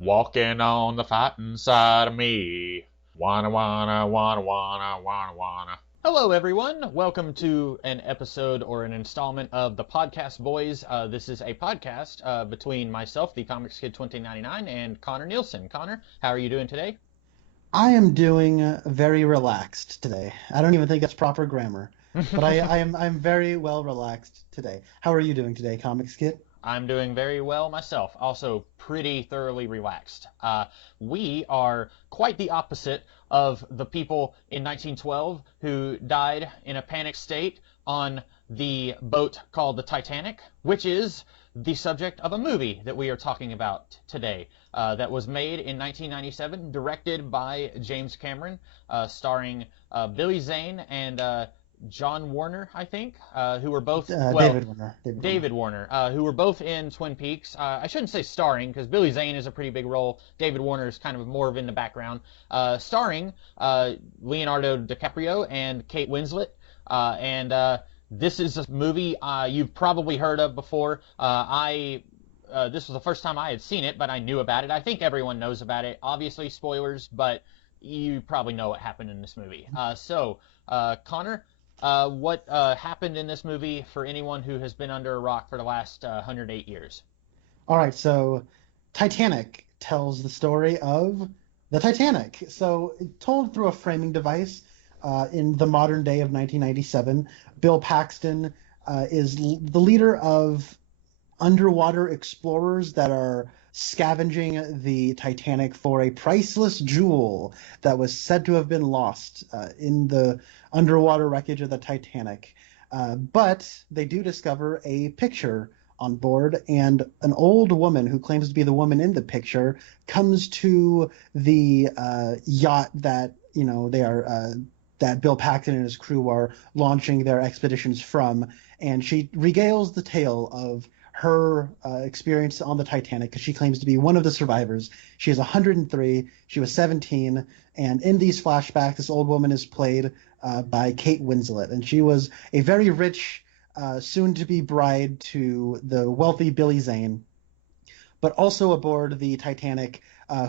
Walking on the fighting side of me. Wanna, wanna, wanna, wanna, wanna, wanna. Hello, everyone. Welcome to an episode or an installment of the Podcast Boys. This is a podcast between myself, the Comics Kid 2099, and Connor Nielsen. Connor, how are you doing today? I am doing very relaxed today. I don't even think that's proper grammar, but I'm very well relaxed today. How are you doing today, Comics Kid? I'm doing very well myself, also pretty thoroughly relaxed. We are quite the opposite of the people in 1912 who died in a panic state on the boat called the Titanic, which is the subject of a movie that we are talking about today, that was made in 1997, directed by James Cameron, starring Billy Zane and John Warner, I think, who were both, David Warner. David Warner, who were both in Twin Peaks. I shouldn't say starring, because Billy Zane is a pretty big role. David Warner is kind of more of in the background. Starring Leonardo DiCaprio and Kate Winslet. And this is a movie you've probably heard of before. This was the first time I had seen it, but I knew about it. I think everyone knows about it. Obviously, spoilers, but you probably know what happened in this movie. Connor, what happened in this movie for anyone who has been under a rock for the last 108 years? All right, so Titanic tells the story of the Titanic. So told through a framing device in the modern day of 1997. Bill Paxton is the leader of underwater explorers that are scavenging the Titanic for a priceless jewel that was said to have been lost in the underwater wreckage of the Titanic. But they do discover a picture on board, and an old woman who claims to be the woman in the picture comes to the yacht that that Bill Paxton and his crew are launching their expeditions from, and she regales the tale of her experience on the Titanic, because she claims to be one of the survivors. She is 103. She was 17. And in these flashbacks, this old woman is played by Kate Winslet. And she was a very rich, soon-to-be bride to the wealthy Billy Zane, but also aboard the Titanic,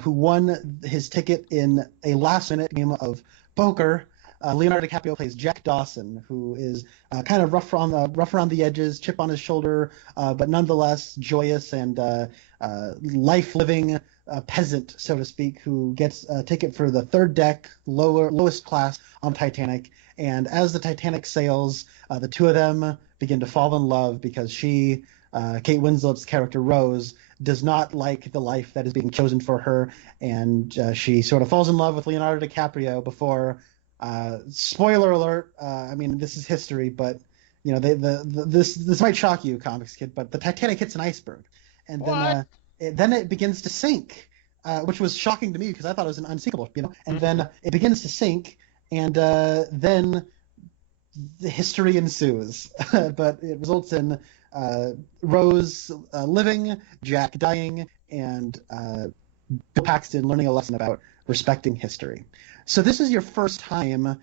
who won his ticket in a last-minute game of poker. Leonardo DiCaprio plays Jack Dawson, who is kind of rough around the edges, chip on his shoulder, but nonetheless joyous and life-living peasant, so to speak, who gets a ticket for the third deck, lowest class on Titanic. And as the Titanic sails, the two of them begin to fall in love because Kate Winslet's character Rose, does not like the life that is being chosen for her, and she sort of falls in love with Leonardo DiCaprio before. Spoiler alert! I mean, this is history, but this might shock you, Comics Kid. But the Titanic hits an iceberg, and then it begins to sink, which was shocking to me because I thought it was an unsinkable, And then it begins to sink, and then the history ensues. But it results in Rose living, Jack dying, and Bill Paxton learning a lesson about respecting history. So this is your first time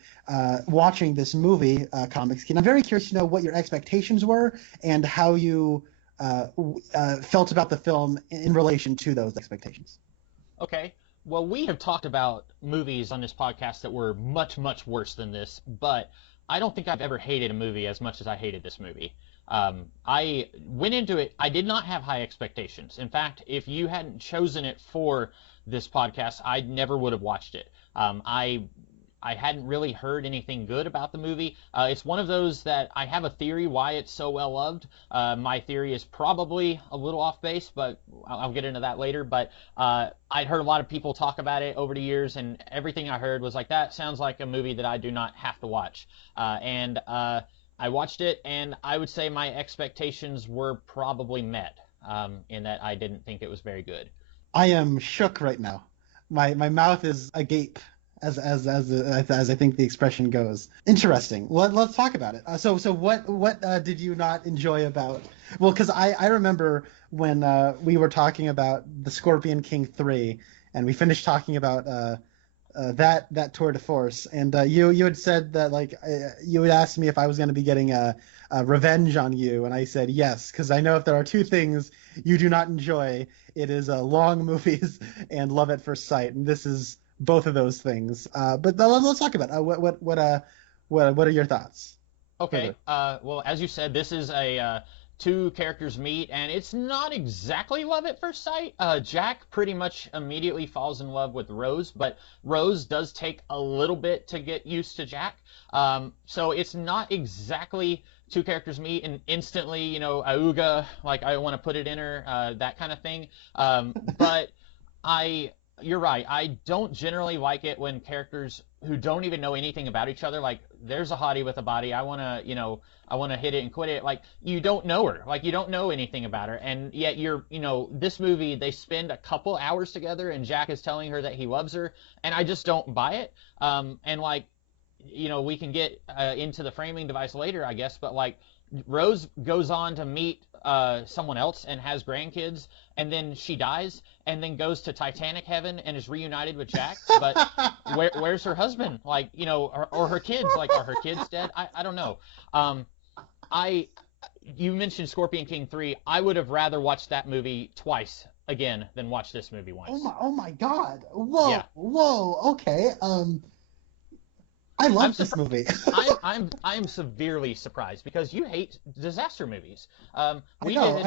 watching this movie, Comics Kid. I'm very curious to know what your expectations were and how you felt about the film in relation to those expectations. Okay. Well, we have talked about movies on this podcast that were much, much worse than this, but I don't think I've ever hated a movie as much as I hated this movie. I went into it, I did not have high expectations. In fact, if you hadn't chosen it for this podcast, I never would have watched it. I hadn't really heard anything good about the movie. It's one of those that I have a theory why it's so well loved. My theory is probably a little off base, but I'll get into that later. But I'd heard a lot of people talk about it over the years, and everything I heard was like, that sounds like a movie that I do not have to watch. And I watched it, and I would say my expectations were probably met, in that I didn't think it was very good. I am shook right now. My mouth is agape, as I think the expression goes. Interesting. Let's talk about it. So what did you not enjoy about? Well, because I remember when we were talking about the Scorpion King 3, and we finished talking about that tour de force. And you had said that like you had asked me if I was going to be getting a revenge on you, and I said yes, because I know if there are two things you do not enjoy, it is long movies and love at first sight, and this is both of those things. But let's talk about what are your thoughts? Okay. Well, as you said, this is a two characters meet, and it's not exactly love at first sight. Jack pretty much immediately falls in love with Rose, but Rose does take a little bit to get used to Jack. So it's not exactly two characters meet and instantly, auga, like I want to put it in her, that kind of thing. But I you're right. I don't generally like it when characters who don't even know anything about each other, like there's a hottie with a body, I want to hit it and quit it. Like you don't know her, like you don't know anything about her, and yet this movie they spend a couple hours together, and Jack is telling her that he loves her, and I just don't buy it. And like, we can get into the framing device later, I guess, but like Rose goes on to meet someone else and has grandkids, and then she dies, and then goes to Titanic heaven and is reunited with Jack. But where's her husband? Like, or her kids? Like, are her kids dead? I don't know. You mentioned Scorpion King 3. I would have rather watched that movie twice again than watch this movie once. Oh my God! Whoa, yeah. Whoa. Okay. I love this movie. I'm severely surprised because you hate disaster movies. I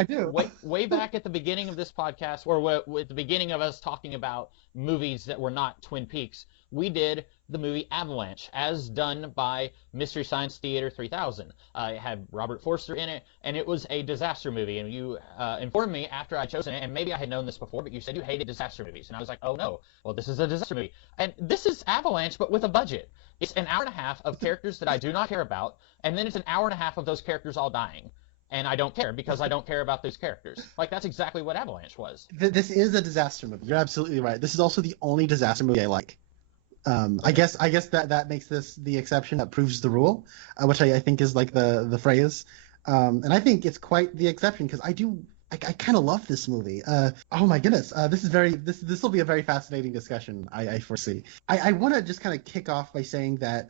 do. Way back at the beginning of this podcast, or at the beginning of us talking about movies that were not Twin Peaks, we did the movie Avalanche, as done by Mystery Science Theater 3000. It had Robert Forster in it, and it was a disaster movie. And you informed me after I'd chosen it, and maybe I had known this before, but you said you hated disaster movies. And I was like, oh no, well, this is a disaster movie. And this is Avalanche, but with a budget. It's an hour and a half of characters that I do not care about, and then it's an hour and a half of those characters all dying. And I don't care because I don't care about those characters. Like, that's exactly what Avalanche was. This is a disaster movie. You're absolutely right. This is also the only disaster movie I like. I guess that makes this the exception that proves the rule, which I think is like the phrase. And I think it's quite the exception because I kind of love this movie. Oh my goodness, this will be a very fascinating discussion. I foresee. I want to just kind of kick off by saying that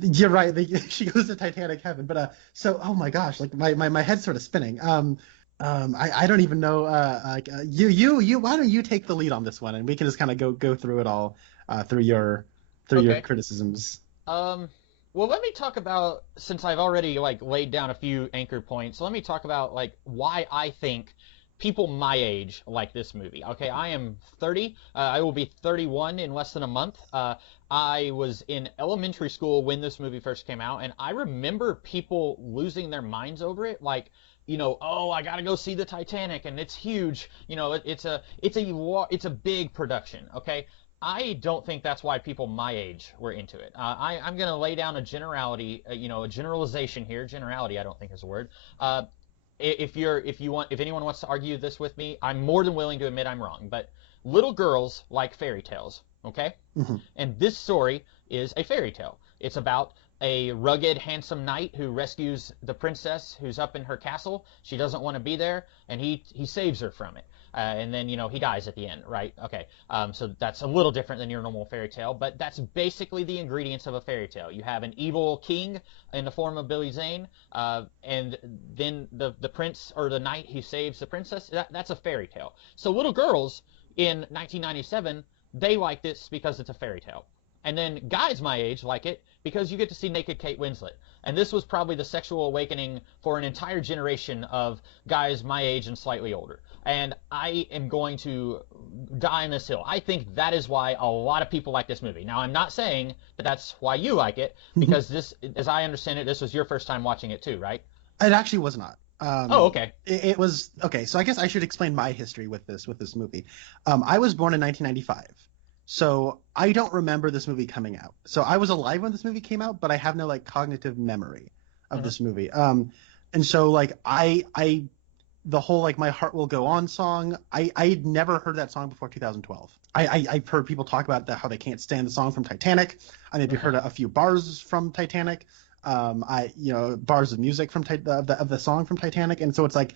you're right. She goes to Titanic heaven, but oh my gosh, like my head's sort of spinning. I don't even know. You why don't you take the lead on this one, and we can just kind of go through it all through your criticisms. Well, let me talk about, since I've already like laid down a few anchor points, let me talk about like why I think people my age like this movie. Okay, I am 30. I will be 31 in less than a month. I was in elementary school when this movie first came out, and I remember people losing their minds over it, like, oh, I gotta go see the Titanic, and it's huge. It's a big production. Okay. I don't think that's why people my age were into it. I'm going to lay down a generality, a generalization here. Generality, I don't think is a word. If anyone wants to argue this with me, I'm more than willing to admit I'm wrong. But little girls like fairy tales, okay? Mm-hmm. And this story is a fairy tale. It's about a rugged, handsome knight who rescues the princess who's up in her castle. She doesn't want to be there, and he saves her from it. And then, he dies at the end, right? Okay. So that's a little different than your normal fairy tale, but that's basically the ingredients of a fairy tale. You have an evil king in the form of Billy Zane, and then the prince or the knight who saves the princess. That's a fairy tale. So little girls in 1997, they like this because it's a fairy tale. And then guys my age like it because you get to see naked Kate Winslet. And this was probably the sexual awakening for an entire generation of guys my age and slightly older. And I am going to die on this hill. I think that is why a lot of people like this movie. Now, I'm not saying that that's why you like it, because this, as I understand it, this was your first time watching it too, right? It actually was not. Oh, okay. It was okay. So I guess I should explain my history with this movie. I was born in 1995. So I don't remember this movie coming out. So I was alive when this movie came out, but I have no like cognitive memory of this movie. And so like the whole like My Heart Will Go On song, I'd never heard that song before 2012. I've heard people talk about how they can't stand the song from Titanic. I maybe heard a few bars from Titanic. Bars of music from of the song from Titanic. And so it's like,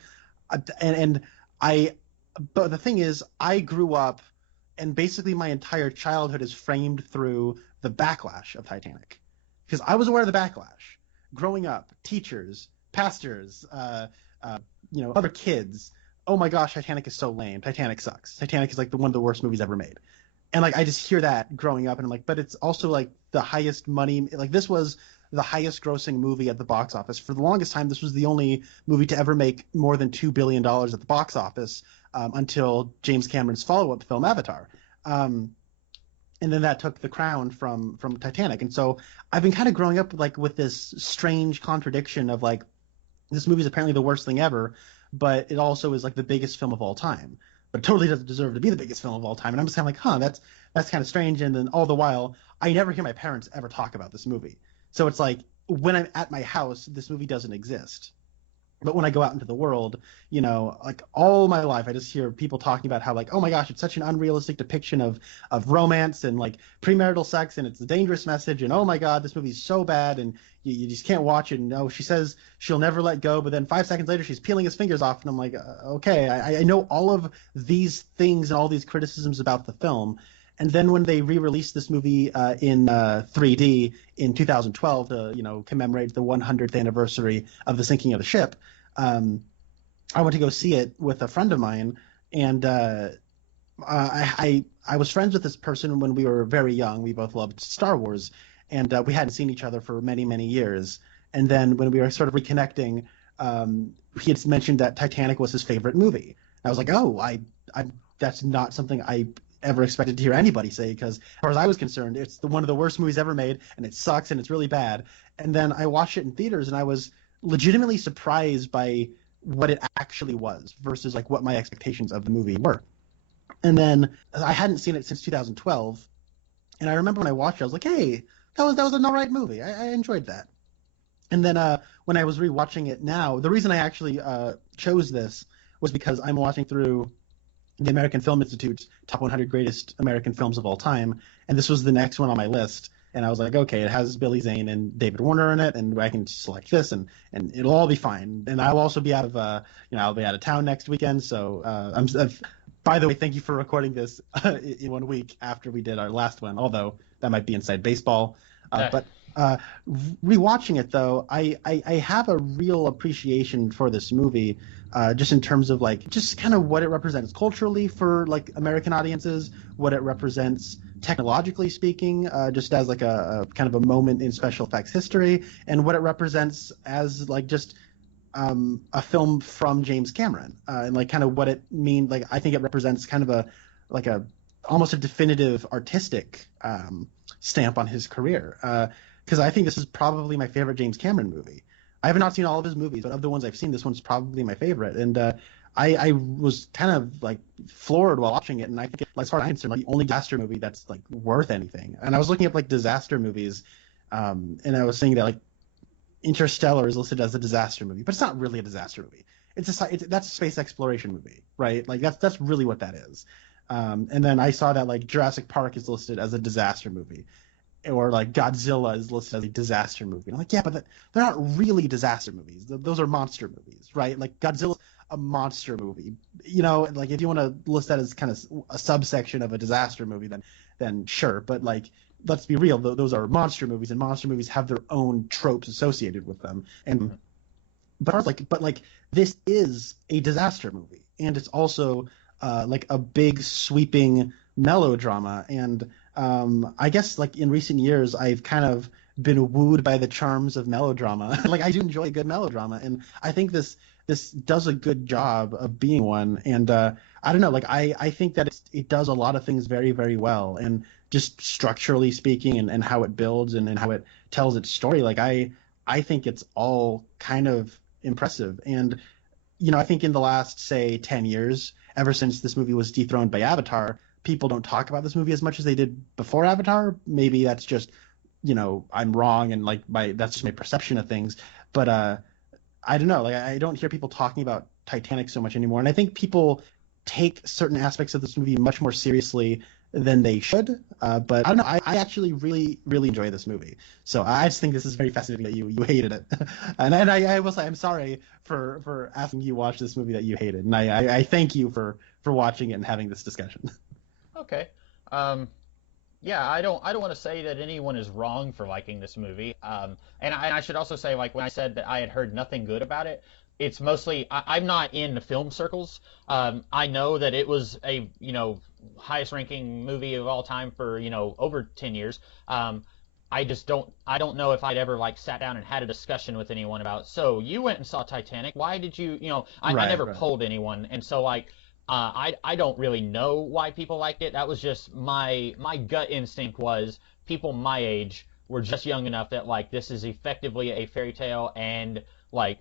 but the thing is, I grew up and basically my entire childhood is framed through the backlash of Titanic, because I was aware of the backlash growing up. Teachers, pastors, other kids. Oh my gosh, Titanic is so lame. Titanic sucks. Titanic is like one of the worst movies ever made. And like I just hear that growing up, and I'm like, but it's also like the highest money. Like this was the highest grossing movie at the box office for the longest time. This was the only movie to ever make more than $2 billion at the box office until James Cameron's follow-up film Avatar. And then that took the crown from Titanic. And so I've been kind of growing up like with this strange contradiction of like, this movie is apparently the worst thing ever, but it also is like the biggest film of all time. But it totally doesn't deserve to be the biggest film of all time. And I'm just kind of like, that's kind of strange. And then all the while, I never hear my parents ever talk about this movie. So it's like when I'm at my house, this movie doesn't exist. But when I go out into the world, like all my life, I just hear people talking about how like, oh my gosh, it's such an unrealistic depiction of romance and like premarital sex, and it's a dangerous message, and oh my God, this movie's so bad, and you just can't watch it. And no, she says she'll never let go, but then 5 seconds later, she's peeling his fingers off, and I'm like, okay, I know all of these things and all these criticisms about the film. And then when they re-released this movie in 3D in 2012 to commemorate the 100th anniversary of the sinking of the ship, I went to go see it with a friend of mine, and I was friends with this person when we were very young. We both loved Star Wars, and we hadn't seen each other for many, many years. And then when we were sort of reconnecting, he had mentioned that Titanic was his favorite movie. I was like, oh, I that's not something I ever expected to hear anybody say, because as far as I was concerned, it's one of the worst movies ever made, and it sucks, and it's really bad. And then I watched it in theaters, and I was legitimately surprised by what it actually was versus like what my expectations of the movie were. And then I hadn't seen it since 2012, and I remember when I watched it, I was like, hey, that was an all right movie. I enjoyed that. And then when I was rewatching it now, the reason I actually chose this was because I'm watching through the American Film Institute's top 100 greatest American films of all time, and this was the next one on my list. And I was like, okay, it has Billy Zane and David Warner in it, and I can select this, and it'll all be fine. And I'll also be out of I'll be out of town next weekend. So by the way, thank you for recording this in 1 week after we did our last one, although that might be inside baseball. But rewatching it though, I have a real appreciation for this movie, just in terms of like just kind of what it represents culturally for like American audiences, what it represents technologically speaking, just as like a kind of a moment in special effects history, and what it represents as like just a film from James Cameron, and like kind of what it means. Like I think it represents kind of a almost a definitive artistic stamp on his career, because I think this is probably my favorite James Cameron movie. I have not seen all of his movies, but of the ones I've seen, this one's probably my favorite. And I was kind of like floored while watching it, and I think as far as I'm concerned, like the only disaster movie that's like worth anything. And I was looking up like disaster movies, and I was saying that like Interstellar is listed as a disaster movie, but it's not really a disaster movie. That's a space exploration movie, right? Like that's really what that is. And then I saw that like Jurassic Park is listed as a disaster movie, or like Godzilla is listed as a disaster movie. And I'm like, yeah, but they're not really disaster movies. Those are monster movies, right? Like Godzilla's a monster movie. Like if you want to list that as kind of a subsection of a disaster movie, then sure. But like, let's be real, those are monster movies, and monster movies have their own tropes associated with them. And but this is a disaster movie, and it's also like a big sweeping melodrama. And I guess like in recent years, I've kind of been wooed by the charms of melodrama. Like I do enjoy a good melodrama, and I think this does a good job of being one. And I don't know, like I think that it does a lot of things very, very well, and just structurally speaking, and how it builds and how it tells its story. Like I think it's all kind of impressive. And I think in the last say 10 years, ever since this movie was dethroned by Avatar, people don't talk about this movie as much as they did before Avatar. Maybe that's just I'm wrong, and like that's just my perception of things. But I don't know, like I don't hear people talking about Titanic so much anymore, and I think people take certain aspects of this movie much more seriously than they should. But I don't know, I actually really, really enjoy this movie. So I just think this is very fascinating that you hated it. and I will say I'm sorry for asking you to watch this movie that you hated, and I thank you for watching it and having this discussion. Oh, Okay. Um, yeah, I don't want to say that anyone is wrong for liking this movie. And I should also say, like, when I said that I had heard nothing good about it, it's mostly I'm not in the film circles. I know that it was a highest ranking movie of all time for over 10 years. I don't know if I'd ever like sat down and had a discussion with anyone about, so you went and saw Titanic. Why did you, I Right, never right. polled anyone. And so like, I don't really know why people liked it. That was just my gut instinct was people my age were just young enough that like this is effectively a fairy tale and like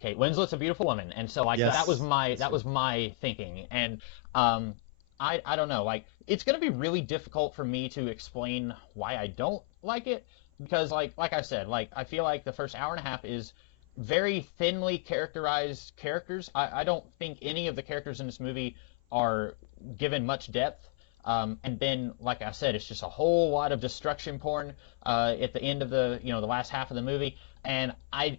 Kate Winslet's a beautiful woman. And so like that was Yes, my that's that true. was my thinking. And um I don't know, like it's gonna be really difficult for me to explain why I don't like it because like I said, like I feel like the first hour and a half is very thinly characterized characters. I don't think any of the characters in this movie are given much depth. And then, like I said, it's just a whole lot of destruction porn at the end of the last half of the movie. And I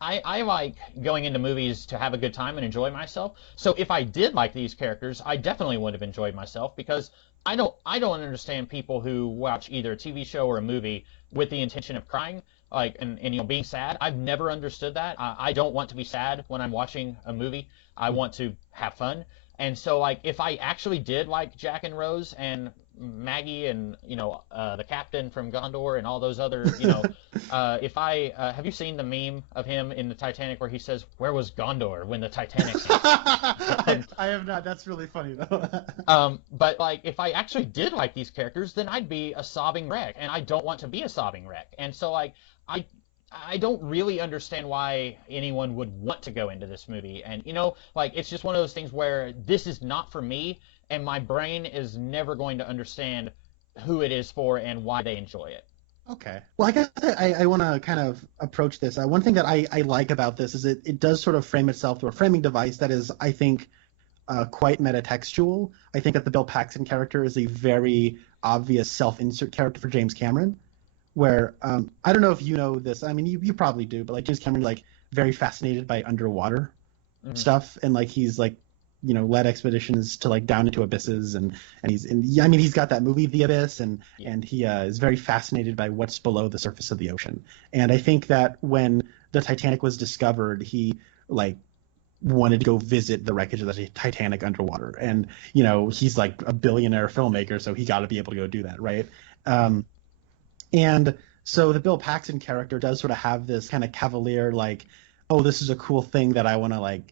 like going into movies to have a good time and enjoy myself. So if I did like these characters, I definitely would have enjoyed myself because I don't understand people who watch either a TV show or a movie with the intention of crying, like and being sad. I've never understood that. I don't want to be sad when I'm watching a movie. I want to have fun. And so like if I actually did like Jack and Rose and Maggie and the captain from Gondor and all those other if I have you seen the meme of him in the Titanic where he says, "Where was Gondor when the Titanic sank?" Um, I have not. That's really funny though. but like if I actually did like these characters, then I'd be a sobbing wreck, and I don't want to be a sobbing wreck. And so like I I don't really understand why anyone would want to go into this movie. And like it's just one of those things where this is not for me, and my brain is never going to understand who it is for and why they enjoy it. Okay. Well, I guess I want to kind of approach this. One thing that I like about this is it does sort of frame itself through a framing device that is, I think, quite metatextual. I think that the Bill Paxton character is a very obvious self-insert character for James Cameron, where I don't know if you know this. I mean, you probably do, but like James Cameron, like very fascinated by underwater Hmm. stuff, and like he's like led expeditions to like down into abysses, and he's in. Yeah, I mean, he's got that movie The Abyss, and Yeah. and he is very fascinated by what's below the surface of the ocean. And I think that when the Titanic was discovered, he like wanted to go visit the wreckage of the Titanic underwater. And he's like a billionaire filmmaker, so he got to be able to go do that, right? Um, and so the Bill Paxton character does sort of have this kind of cavalier, like, oh, this is a cool thing that I want to like,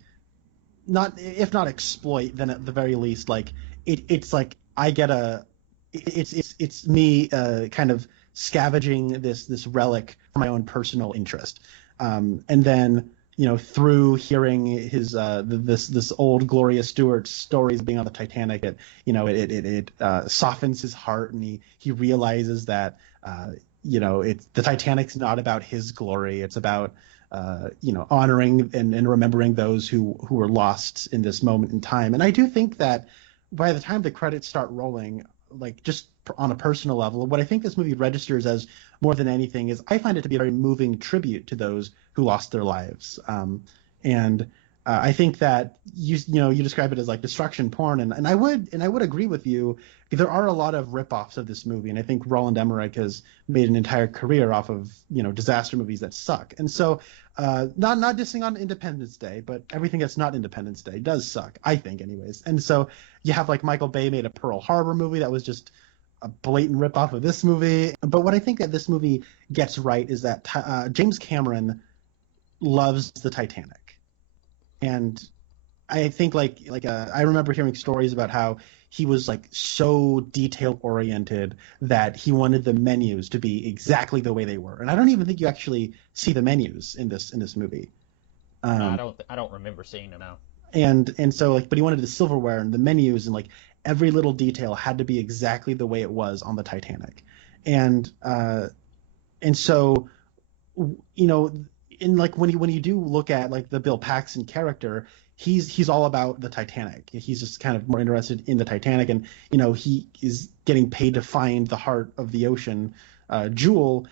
not if not exploit, then at the very least, like it's like I get a, it's me kind of scavenging this relic for my own personal interest, and then through hearing his this old Gloria Stewart stories being on the Titanic, it softens his heart, and he realizes that it's the Titanic's not about his glory, it's about honoring and remembering those who were lost in this moment in time. And I do think that by the time the credits start rolling, like just on a personal level, what I think this movie registers as more than anything is I find it to be a very moving tribute to those who lost their lives. And I think that you describe it as like destruction porn, and I would agree with you. There are a lot of ripoffs of this movie, and I think Roland Emmerich has made an entire career off of disaster movies that suck. And so, not dissing on Independence Day, but everything that's not Independence Day does suck, I think, anyways. And so you have like Michael Bay made a Pearl Harbor movie that was just a blatant ripoff of this movie. But what I think that this movie gets right is that James Cameron loves the Titanic, and I think I remember hearing stories about how he was like so detail oriented that he wanted the menus to be exactly the way they were. And I don't even think you actually see the menus in this movie. No, I Um, don't. I don't remember seeing them now. and so like, but he wanted the silverware and the menus, and like every little detail had to be exactly the way it was on the Titanic. And so you know in like when you do look at like the Bill Paxton character, he's all about the Titanic. He's just kind of more interested in the Titanic, and he is getting paid to find the heart of the ocean, jewel.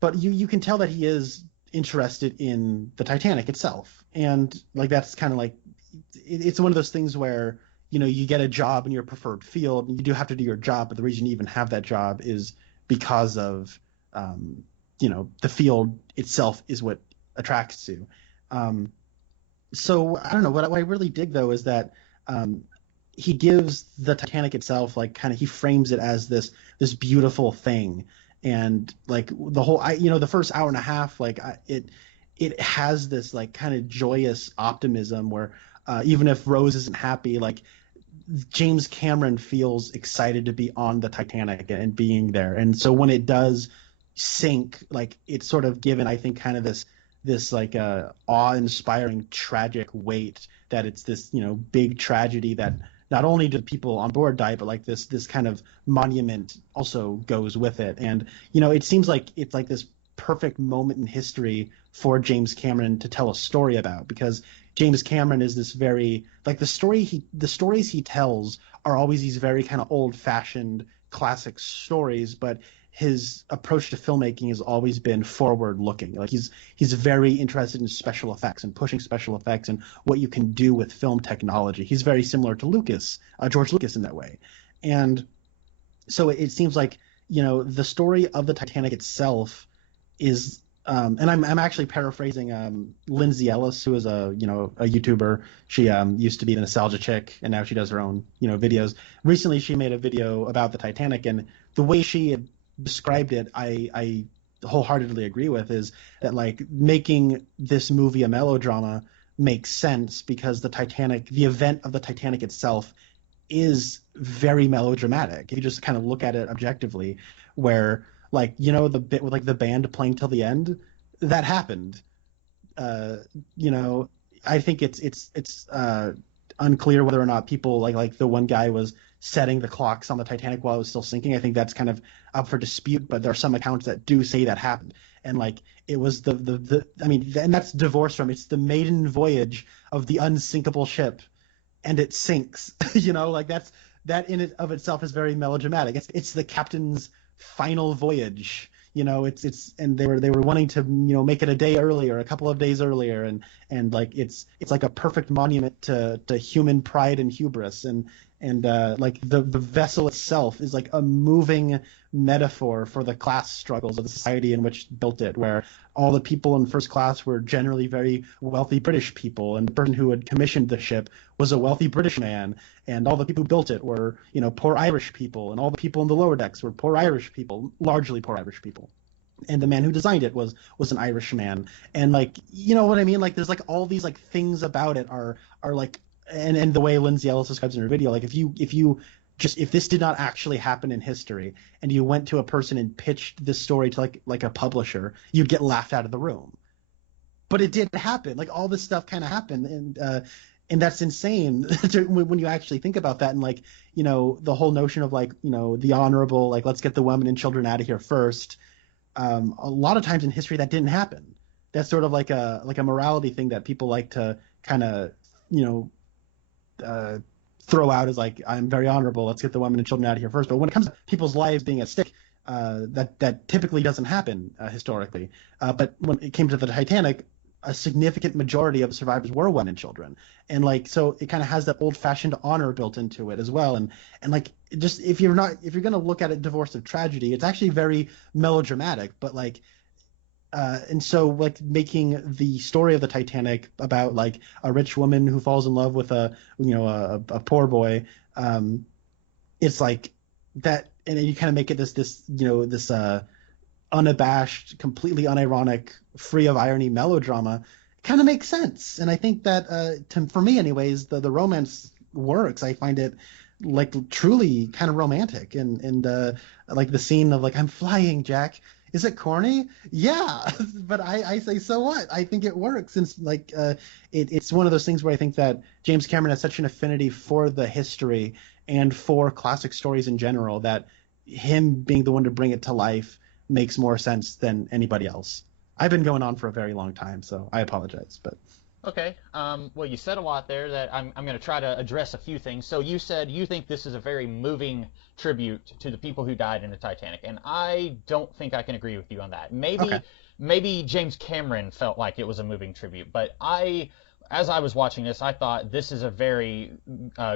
But you can tell that he is interested in the Titanic itself, and like that's kind of like it's one of those things where you get a job in your preferred field, and you do have to do your job, but the reason you even have that job is because of the field itself is what attracts you. So I don't know, what I really dig though is that he gives the Titanic itself, like, kind of, he frames it as this beautiful thing, and like the whole the first hour and a half, like, it has this like kind of joyous optimism where even if Rose isn't happy, like, James Cameron feels excited to be on the Titanic and being there. And so when it does sink, like, it's sort of given, I think, kind of this like awe-inspiring tragic weight, that it's this big tragedy that not only do people on board die, but like this kind of monument also goes with it. And it seems like it's like this perfect moment in history for James Cameron to tell a story about, because James Cameron is this very, like, the stories he tells are always these very kind of old-fashioned classic stories, but his approach to filmmaking has always been forward-looking. Like, he's very interested in special effects and pushing special effects and what you can do with film technology. He's very similar to George Lucas in that way. And so it seems like, the story of the Titanic itself is and I'm actually paraphrasing Lindsay Ellis, who is a YouTuber. She used to be the Nostalgia Chick, and now she does her own videos. Recently, she made a video about the Titanic, and the way she had described it, I wholeheartedly agree with, is that, like, making this movie a melodrama makes sense because the event of the Titanic itself is very melodramatic. If you just kind of look at it objectively, where, like, the bit with, like, the band playing till the end, that happened. I think it's unclear whether or not people like the one guy was setting the clocks on the Titanic while it was still sinking. I think that's kind of up for dispute, but there are some accounts that do say that happened. And, like, it was and that's divorced from, it's the maiden voyage of the unsinkable ship, and it sinks. Like, that in it of itself is very melodramatic. It's the captain's final voyage. And they were wanting to make it a day earlier, a couple of days earlier, and like it's like a perfect monument to human pride and hubris, and like the vessel itself is like a moving metaphor for the class struggles of the society in which built it, where all the people in first class were generally very wealthy British people, and the person who had commissioned the ship was a wealthy British man, and all the people who built it were poor Irish people, and all the people in the lower decks were poor Irish people, largely poor Irish people. And the man who designed it was an Irish man. And, like, what I mean? Like, there's like all these like things about it are like, and the way Lindsay Ellis describes in her video, like, if this did not actually happen in history, and you went to a person and pitched this story to like a publisher, you'd get laughed out of the room. But it did happen. Like, all this stuff kind of happened, and that's insane when you actually think about that. And, like, the whole notion of, like, the honorable, like, let's get the women and children out of here first. A lot of times in history that didn't happen. That's sort of like a morality thing that people like to kind of throw out as, like, I'm very honorable, let's get the women and children out of here first. But when it comes to people's lives being at stake, that typically doesn't happen historically. But when it came to the Titanic, a significant majority of the survivors were women and children, and, like, so it kind of has that old-fashioned honor built into it as well. And like, just if you're going to look at it divorced of tragedy, it's actually very melodramatic. But, like, and so, like, making the story of the Titanic about, like, a rich woman who falls in love with a poor boy, it's like that, and you kind of make it this unabashed, completely unironic, free of irony melodrama. Kind of makes sense. And I think that for me anyways, the romance works. I find it, like, truly kind of romantic, and like the scene of, like, I'm flying, Jack. Is it corny? Yeah. But I say, so what? I think it works. And, like, it's one of those things where I think that James Cameron has such an affinity for the history and for classic stories in general that him being the one to bring it to life makes more sense than anybody else. I've been going on for a very long time, so I apologize. But Okay. Well, you said a lot there that I'm going to try to address a few things. So you said you think this is a very moving tribute to the people who died in the Titanic, and I don't think I can agree with you on that. Maybe James Cameron felt like it was a moving tribute, but as I was watching this, I thought this is a very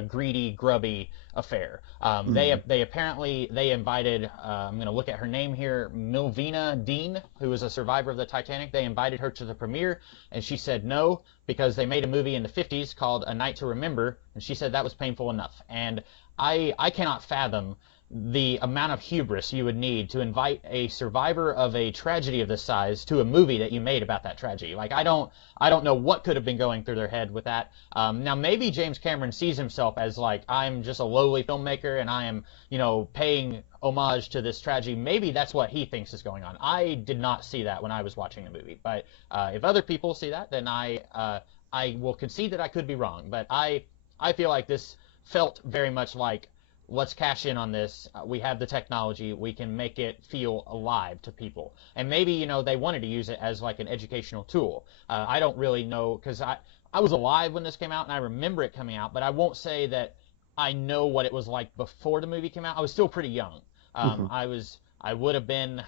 greedy, grubby affair. Mm. They apparently they invited. I'm going to look at her name here, Milvina Dean, who was a survivor of the Titanic. They invited her to the premiere, and she said no because they made a movie in the 50s called A Night to Remember, and she said that was painful enough. And I cannot fathom the amount of hubris you would need to invite a survivor of a tragedy of this size to a movie that you made about that tragedy. Like I don't know what could have been going through their head with that. Now maybe James Cameron sees himself as like I'm just a lowly filmmaker and I am paying homage to this tragedy. Maybe that's what he thinks is going on. I did not see that when I was watching the movie, but if other people see that, then I will concede that I could be wrong. But I feel like this felt very much like let's cash in on this. We have the technology. We can make it feel alive to people. And maybe, they wanted to use it as like an educational tool. I don't really know because I was alive when this came out and I remember it coming out, but I won't say that I know what it was like before the movie came out. I was still pretty young. Hmm. I would have been,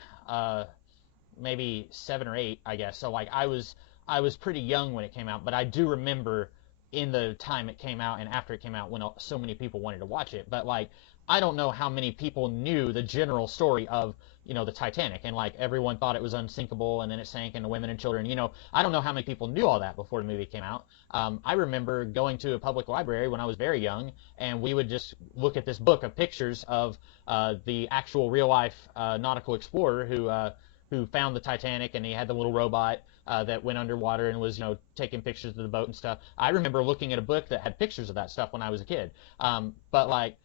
maybe 7 or 8, I guess. So like I was pretty young when it came out, but I do remember in the time it came out and after it came out when so many people wanted to watch it. But like, I don't know how many people knew the general story of, the Titanic and like everyone thought it was unsinkable and then it sank and the women and children, I don't know how many people knew all that before the movie came out. I remember going to a public library when I was very young and we would just look at this book of pictures of the actual real life nautical explorer who found the Titanic and he had the little robot that went underwater and was, taking pictures of the boat and stuff. I remember looking at a book that had pictures of that stuff when I was a kid. But like,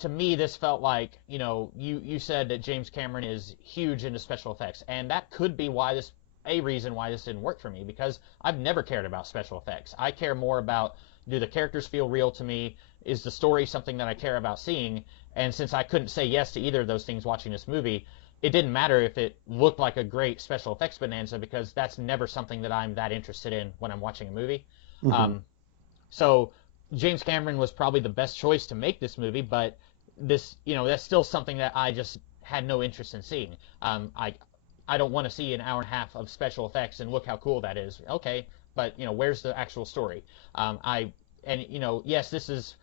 to me, this felt like, you said that James Cameron is huge into special effects, and that could be a reason why this didn't work for me because I've never cared about special effects. I care more about do the characters feel real to me? Is the story something that I care about seeing? And since I couldn't say yes to either of those things watching this movie, it didn't matter if it looked like a great special effects bonanza because that's never something that I'm that interested in when I'm watching a movie. Hmm. Um, so James Cameron was probably the best choice to make this movie, but this, that's still something that I just had no interest in seeing. I don't want to see an hour and a half of special effects and look how cool that is. Okay, but where's the actual story? Yes, this is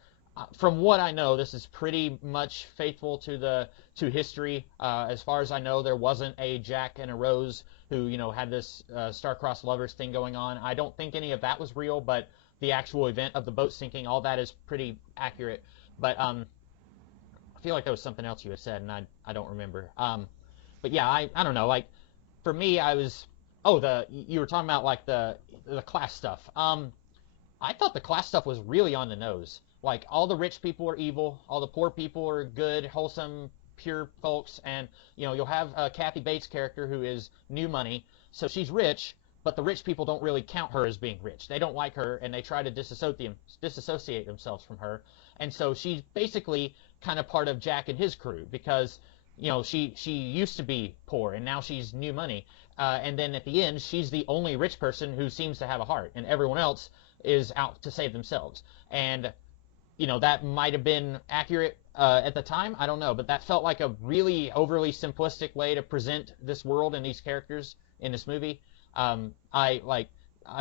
from what I know, this is pretty much faithful to history. As far as I know, there wasn't a Jack and a Rose who had this star-crossed lovers thing going on. I don't think any of that was real, but the actual event of the boat sinking, all that is pretty accurate. But I feel like there was something else you had said, and I don't remember. But yeah, I don't know. Like for me, I was you were talking about like the class stuff. I thought the class stuff was really on the nose. Like all the rich people are evil, all the poor people are good, wholesome, pure folks, and you'll have Kathy Bates' character who is new money, so she's rich, but the rich people don't really count her as being rich. They don't like her, and they try to disassociate themselves from her, and so she's basically kind of part of Jack and his crew because she used to be poor and now she's new money, and then at the end she's the only rich person who seems to have a heart, and everyone else is out to save themselves. And that might have been accurate at the time. I don't know, but that felt like a really overly simplistic way to present this world and these characters in this movie. I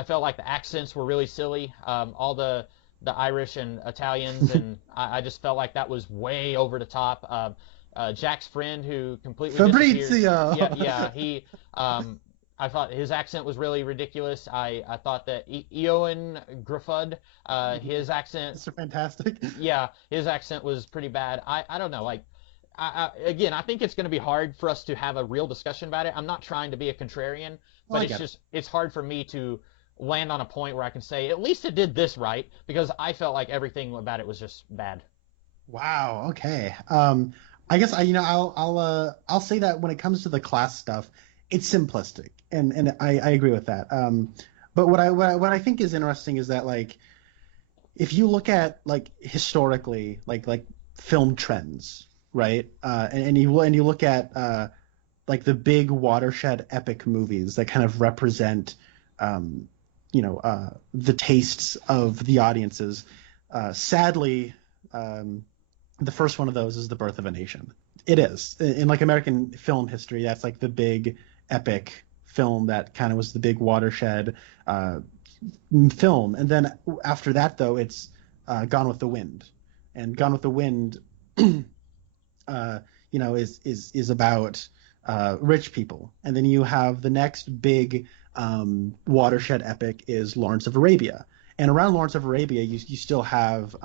felt like the accents were really silly. All the Irish and Italians, and I just felt like that was way over the top. Jack's friend who completely disappeared. Fabrizio. Yeah, he. I thought his accent was really ridiculous. I thought that Eoin Gruffudd, his accent, Mr. Fantastic. yeah, his accent was pretty bad. I don't know. Like, again, I think it's going to be hard for us to have a real discussion about it. I'm not trying to be a contrarian, Well, but I get it. it's hard for me to land on a point where I can say at least it did this right because I felt like everything about it was just bad. Wow. Okay. I guess I'll say that when it comes to the class stuff, it's simplistic, and I agree with that. But what I think is interesting is that like if you look at like historically like film trends, right? And you look at like the big watershed epic movies that kind of represent the tastes of the audiences. Sadly, the first one of those is The Birth of a Nation. It is in like American film history. That's like the big epic film that kind of was the big watershed. film. And then after that, though, it's Gone with the Wind, and Gone with the Wind, is about rich people. And then you have the next big watershed epic is Lawrence of Arabia. And around Lawrence of Arabia, you still have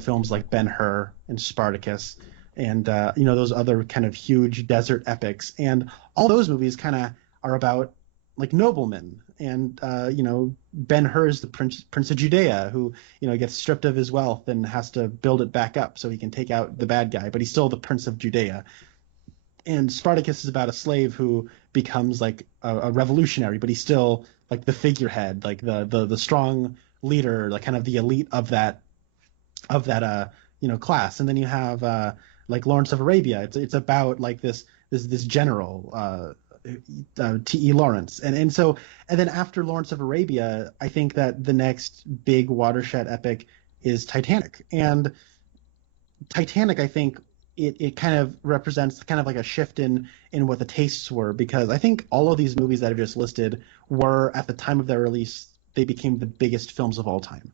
films like Ben-Hur and Spartacus, and those other kind of huge desert epics. And all those movies kind of are about like noblemen. And Ben-Hur is the prince of Judea, who gets stripped of his wealth and has to build it back up so he can take out the bad guy, but he's still the prince of Judea. And Spartacus is about a slave who becomes like a revolutionary, but he's still like the figurehead, like the strong leader, like kind of the elite of that class. And then you have like Lawrence of Arabia. It's about like this general, T.E. Lawrence. And then after Lawrence of Arabia, I think that the next big watershed epic is Titanic. And Titanic, I think it kind of represents kind of like a shift in what the tastes were, because I think all of these movies that I just listed were, at the time of their release, they became the biggest films of all time.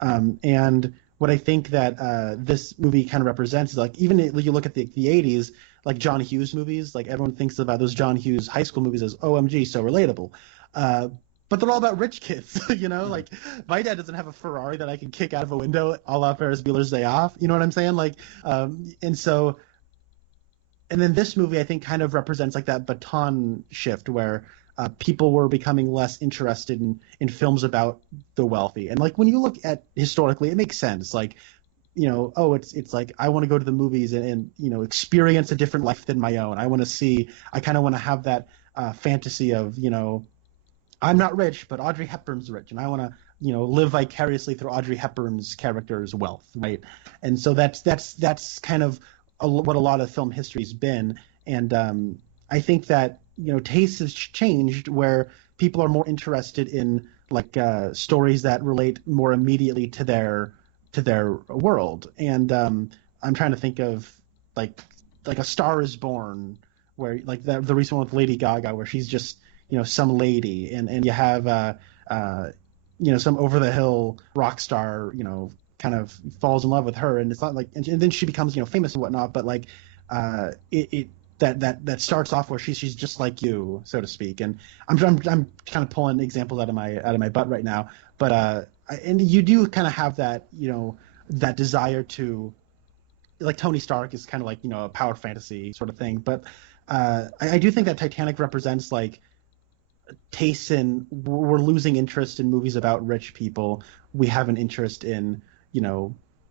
And what I think that this movie kind of represents is, like, even if you look at the 80s, like John Hughes movies, like everyone thinks about those John Hughes high school movies as OMG, so relatable. But they're all about rich kids, like my dad doesn't have a Ferrari that I can kick out of a window a la Ferris Bueller's Day Off. You know what I'm saying? Like, and then this movie, I think, kind of represents like that baton shift where people were becoming less interested in films about the wealthy. And like when you look at historically, it makes sense. Like, it's like I want to go to the movies and experience a different life than my own. I kind of want to have that fantasy of, I'm not rich, but Audrey Hepburn's rich, and I want to, live vicariously through Audrey Hepburn's character's wealth, right? And so that's kind of what a lot of film history's been. And I think that taste has changed, where people are more interested in like stories that relate more immediately to their world. And I'm trying to think of like A Star Is Born, where like the recent one with Lady Gaga, where she's just some lady, and you have some over the hill rock star kind of falls in love with her, and it's not like, and then she becomes famous and whatnot, but like that starts off where she's just like you, so to speak. And I'm kind of pulling examples out of my butt right now, but and you do kind of have that that desire to, like, Tony Stark is kind of like a power fantasy sort of thing, but I do think that Titanic represents like tastes in, we're losing interest in movies about rich people. We have an interest in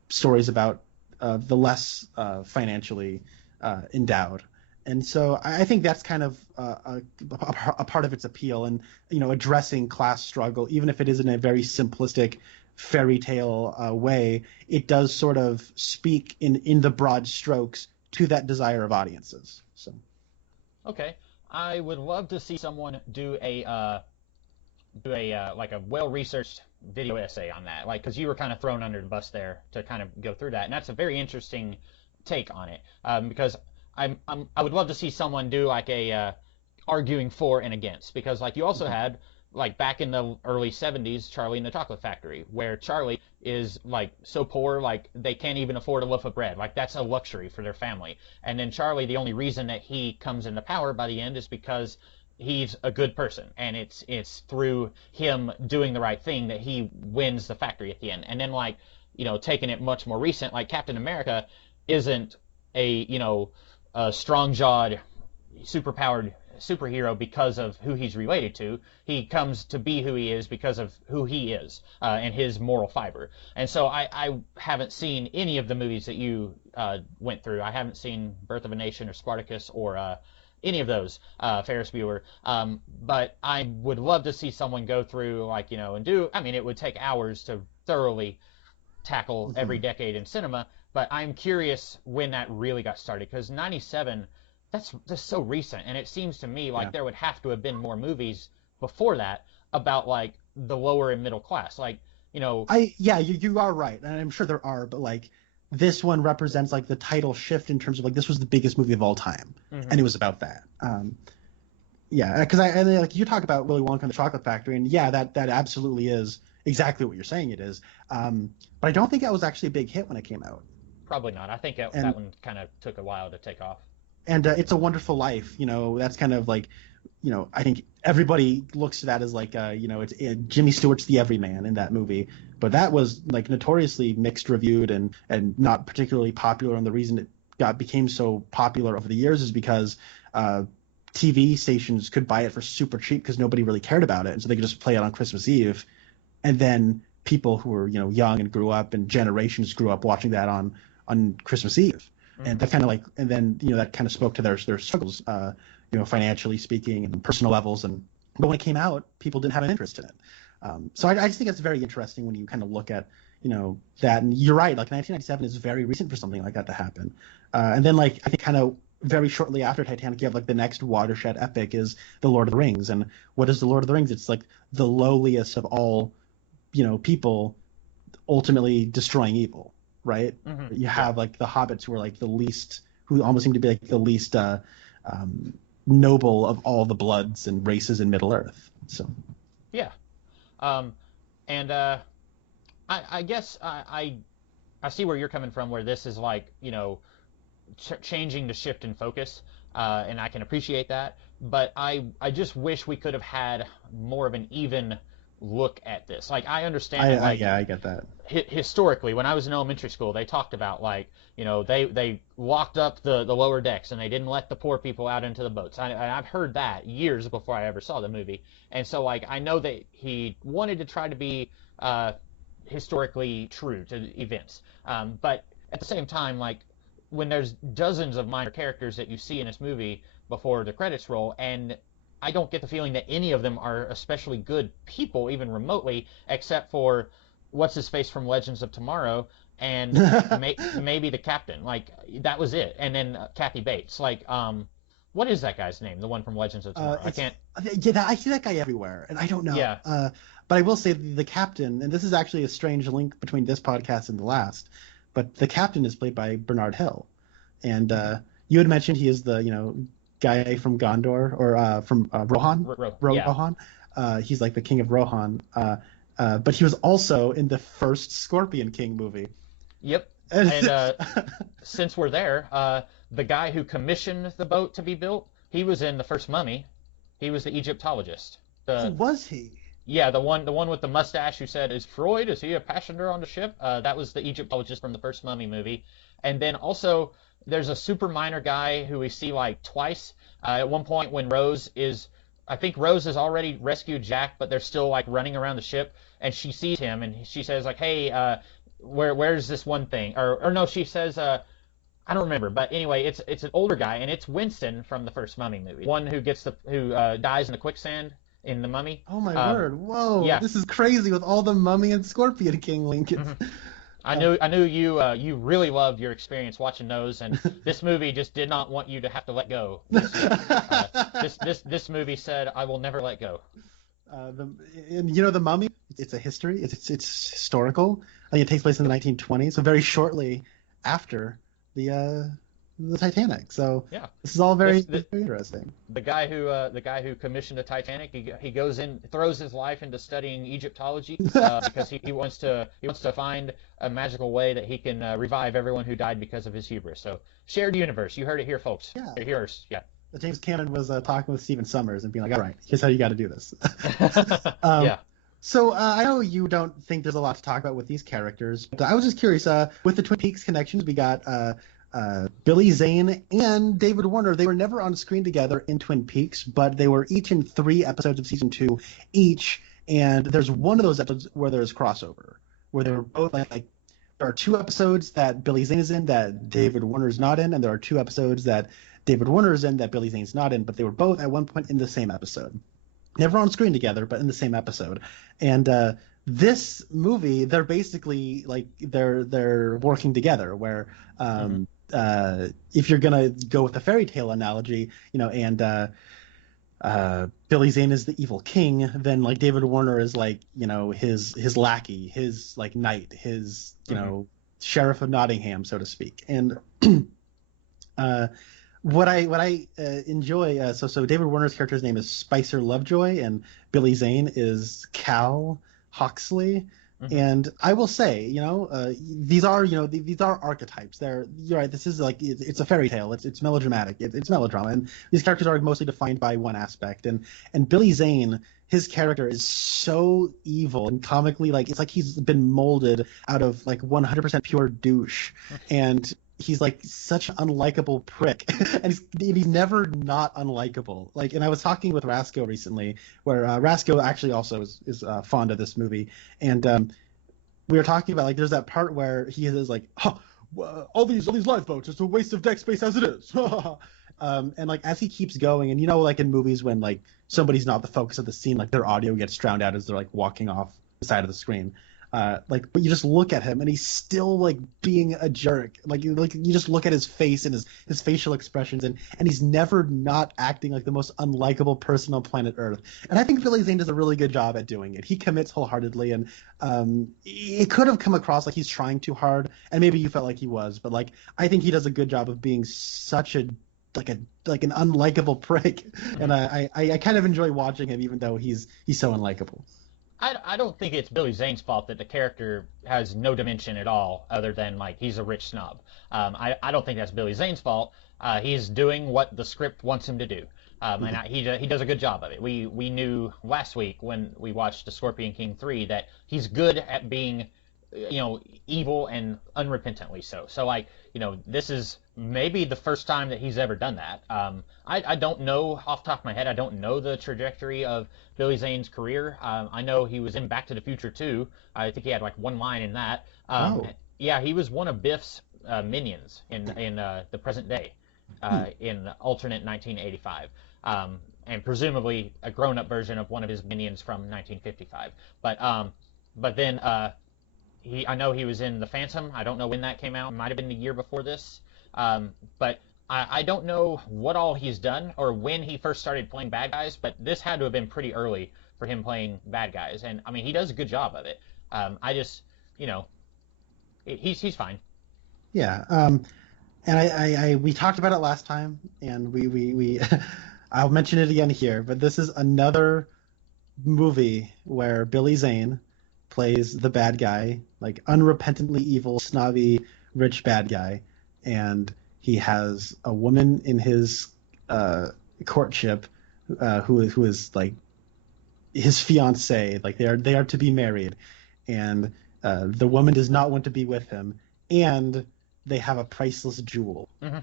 stories about the less financially endowed. And so I think that's kind of a part of its appeal, and addressing class struggle, even if it is in a very simplistic fairy tale way, it does sort of speak in the broad strokes to that desire of audiences. So okay, I would love to see someone do a like a well-researched video essay on that, like, because you were kind of thrown under the bus there to kind of go through that, and that's a very interesting take on it, because I would love to see someone do like a arguing for and against, because like you also had, like, back in the early 70s, Charlie and the Chocolate Factory, where Charlie is like so poor, like they can't even afford a loaf of bread, like that's a luxury for their family. And then Charlie, the only reason that he comes into power by the end is because he's a good person, and it's through him doing the right thing that he wins the factory at the end. And then, like, taking it much more recent, like Captain America isn't a a strong-jawed, superpowered superhero because of who he's related to. He comes to be who he is because of who he is, and his moral fiber. And so I haven't seen any of the movies that you went through. I haven't seen Birth of a Nation or Spartacus or any of those, Ferris Bueller. But I would love to see someone go through, like, and do, I mean, it would take hours to thoroughly tackle every decade in cinema, but I'm curious when that really got started, because 97, that's so recent, and it seems to me like there would have to have been more movies before that about like the lower and middle class, like, you are right, and I'm sure there are, but like this one represents like the title shift in terms of like this was the biggest movie of all time, and it was about that. Yeah, because like you talk about Willy Wonka and the Chocolate Factory, and yeah, that absolutely is exactly what you're saying it is. But I don't think that was actually a big hit when it came out. Probably not. I think that And one kind of took a while to take off. It's a Wonderful Life, that's kind of like, I think everybody looks to that as like, it's Jimmy Stewart's the everyman in that movie, but that was like notoriously mixed reviewed and not particularly popular. And the reason it became so popular over the years is because TV stations could buy it for super cheap because nobody really cared about it, and so they could just play it on Christmas Eve, and then people who were young and grew up and generations grew up watching that on Christmas Eve, and that kind of like, and then that kind of spoke to their struggles, financially speaking and personal levels, but when it came out, people didn't have an interest in it. So I just think it's very interesting when you kind of look at that, and you're right, like 1997 is very recent for something like that to happen, and then like I think kind of very shortly after Titanic, you have like the next watershed epic is The Lord of the Rings. And what is The Lord of the Rings? It's like the lowliest of all, people ultimately destroying evil, right? Mm-hmm. You have like the hobbits who are like the least, who almost seem to be like the least noble of all the bloods and races in Middle Earth. So Yeah. And I guess I see where you're coming from, where this is like, changing the shift in focus, and I can appreciate that. But I just wish we could have had more of an even look at this. Like I understand that, like yeah, I get that. Historically, when I was in elementary school, they talked about like they locked up the lower decks and they didn't let the poor people out into the boats. I've heard that years before I ever saw the movie, and so like I know that he wanted to try to be historically true to events, but at the same time, like when there's dozens of minor characters that you see in this movie before the credits roll, and I don't get the feeling that any of them are especially good people, even remotely, except for what's his face from Legends of Tomorrow, and maybe the captain. Like that was it, and then Kathy Bates. Like, what is that guy's name? The one from Legends of Tomorrow. I can't. Yeah, I see that guy everywhere, and I don't know. Yeah. But I will say the captain, and this is actually a strange link between this podcast and the last, but the captain is played by Bernard Hill, and you had mentioned he is the guy from Gondor or from Rohan. Rohan. He's like the king of Rohan, but he was also in the first Scorpion King movie. Yep. And since we're there, the guy who commissioned the boat to be built, he was in the first Mummy. He was the Egyptologist. Who was he? Yeah, the one with the mustache who said, "Is Freud? Is he a passenger on the ship?" That was the Egyptologist from the first Mummy movie. And then also there's a super minor guy who we see like twice. At one point when I think Rose has already rescued Jack, but they're still like running around the ship, and she sees him and she says like, "Hey, where's this one thing?" Or no, she says, I don't remember, but anyway, it's an older guy, and it's Winston from the first Mummy movie, one who dies in the quicksand in the Mummy. Oh my word! Whoa, yeah. This is crazy with all the Mummy and Scorpion King links. Mm-hmm. I knew you really loved your experience watching those, and this movie just did not want you to have to let go. This movie said, "I will never let go." The Mummy, it's a history. It's historical. I think it takes place in the 1920s, so very shortly after the Titanic. So yeah, this is all very interesting. The guy who commissioned the Titanic, he goes in, throws his life into studying Egyptology because he wants to find a magical way that he can revive everyone who died because of his hubris. So shared universe. You heard it here, folks. Yeah. Here's yeah. James Cameron was talking with Stephen Sommers and being like, "All right, here's how you got to do this." Yeah. So I know you don't think there's a lot to talk about with these characters, but I was just curious. With the Twin Peaks connections, we got Billy Zane and David Warner. They were never on screen together in Twin Peaks, but they were each in 3 episodes of season 2 each. And there's one of those episodes where there's crossover, where they're both like there are 2 episodes that Billy Zane is in that David Warner's not in, and there are 2 episodes that David Warner is in that Billy Zane's not in, but they were both at one point in the same episode. Never on screen together, but in the same episode. And this movie, they're basically like they're working together. Where if you're gonna go with the fairy tale analogy, and Billy Zane is the evil king, then like David Warner is like his lackey, his like knight, his sheriff of Nottingham, so to speak. And What I enjoy, so David Warner's character's name is Spicer Lovejoy, and Billy Zane is Cal Hoxley. Hmm. And I will say, these are, these are archetypes. You're right. This is like it's a fairy tale. It's melodramatic. It's melodrama, and these characters are mostly defined by one aspect. And Billy Zane, his character is so evil and comically, like it's like he's been molded out of like 100% pure douche, and he's like such an unlikable prick, and he's never not unlikable. Like, and I was talking with Rasco recently, where Rasco actually also is fond of this movie, and we were talking about like there's that part where he is like, huh, all these lifeboats, it's a waste of deck space as it is. And like as he keeps going, and like in movies when like somebody's not the focus of the scene, like their audio gets drowned out as they're like walking off the side of the screen. But you just look at him and he's still like being a jerk. Like you just look at his face and his facial expressions, and he's never not acting like the most unlikable person on planet Earth. And I think Billy Zane does a really good job at doing it. He commits wholeheartedly, and it could have come across like he's trying too hard, and maybe you felt like he was, but like I think he does a good job of being such a like an unlikable prick, and I kind of enjoy watching him even though he's so unlikable. I don't think it's Billy Zane's fault that the character has no dimension at all, other than like he's a rich snob. I don't think that's Billy Zane's fault. He's doing what the script wants him to do, and he does a good job of it. We knew last week when we watched The Scorpion King 3 that he's good at being, evil and unrepentantly so. So like, this is maybe the first time that he's ever done that. I don't know off the top of my head. I don't know the trajectory of Billy Zane's career. I know he was in Back to the Future 2. I think he had like one line in that. Oh. Yeah, he was one of Biff's minions in the present day, Hmm. in alternate 1985. And presumably a grown-up version of one of his minions from 1955. But then I know he was in The Phantom. I don't know when that came out. It might have been the year before this. But I don't know what all he's done or when he first started playing bad guys, but this had to have been pretty early for him playing bad guys. And I mean, he does a good job of it. I just, he's fine. Yeah. And we talked about it last time, and we I'll mention it again here, but this is another movie where Billy Zane plays the bad guy, like unrepentantly evil, snobby, rich bad guy, and he has a woman in his courtship who is like his fiance, like they are to be married, and the woman does not want to be with him, and they have a priceless jewel. Hmm.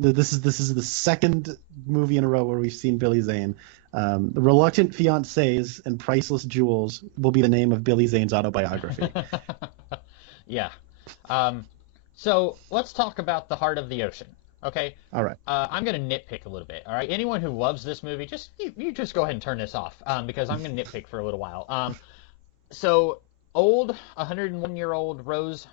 This is the second movie in a row where we've seen Billy Zane. The Reluctant Fiancés and Priceless Jewels will be the name of Billy Zane's autobiography. Yeah. So let's talk about The Heart of the Ocean. Okay. All right. I'm gonna nitpick a little bit. All right. Anyone who loves this movie, just you just go ahead and turn this off, because I'm gonna nitpick for a little while. So old 101-year-old Rose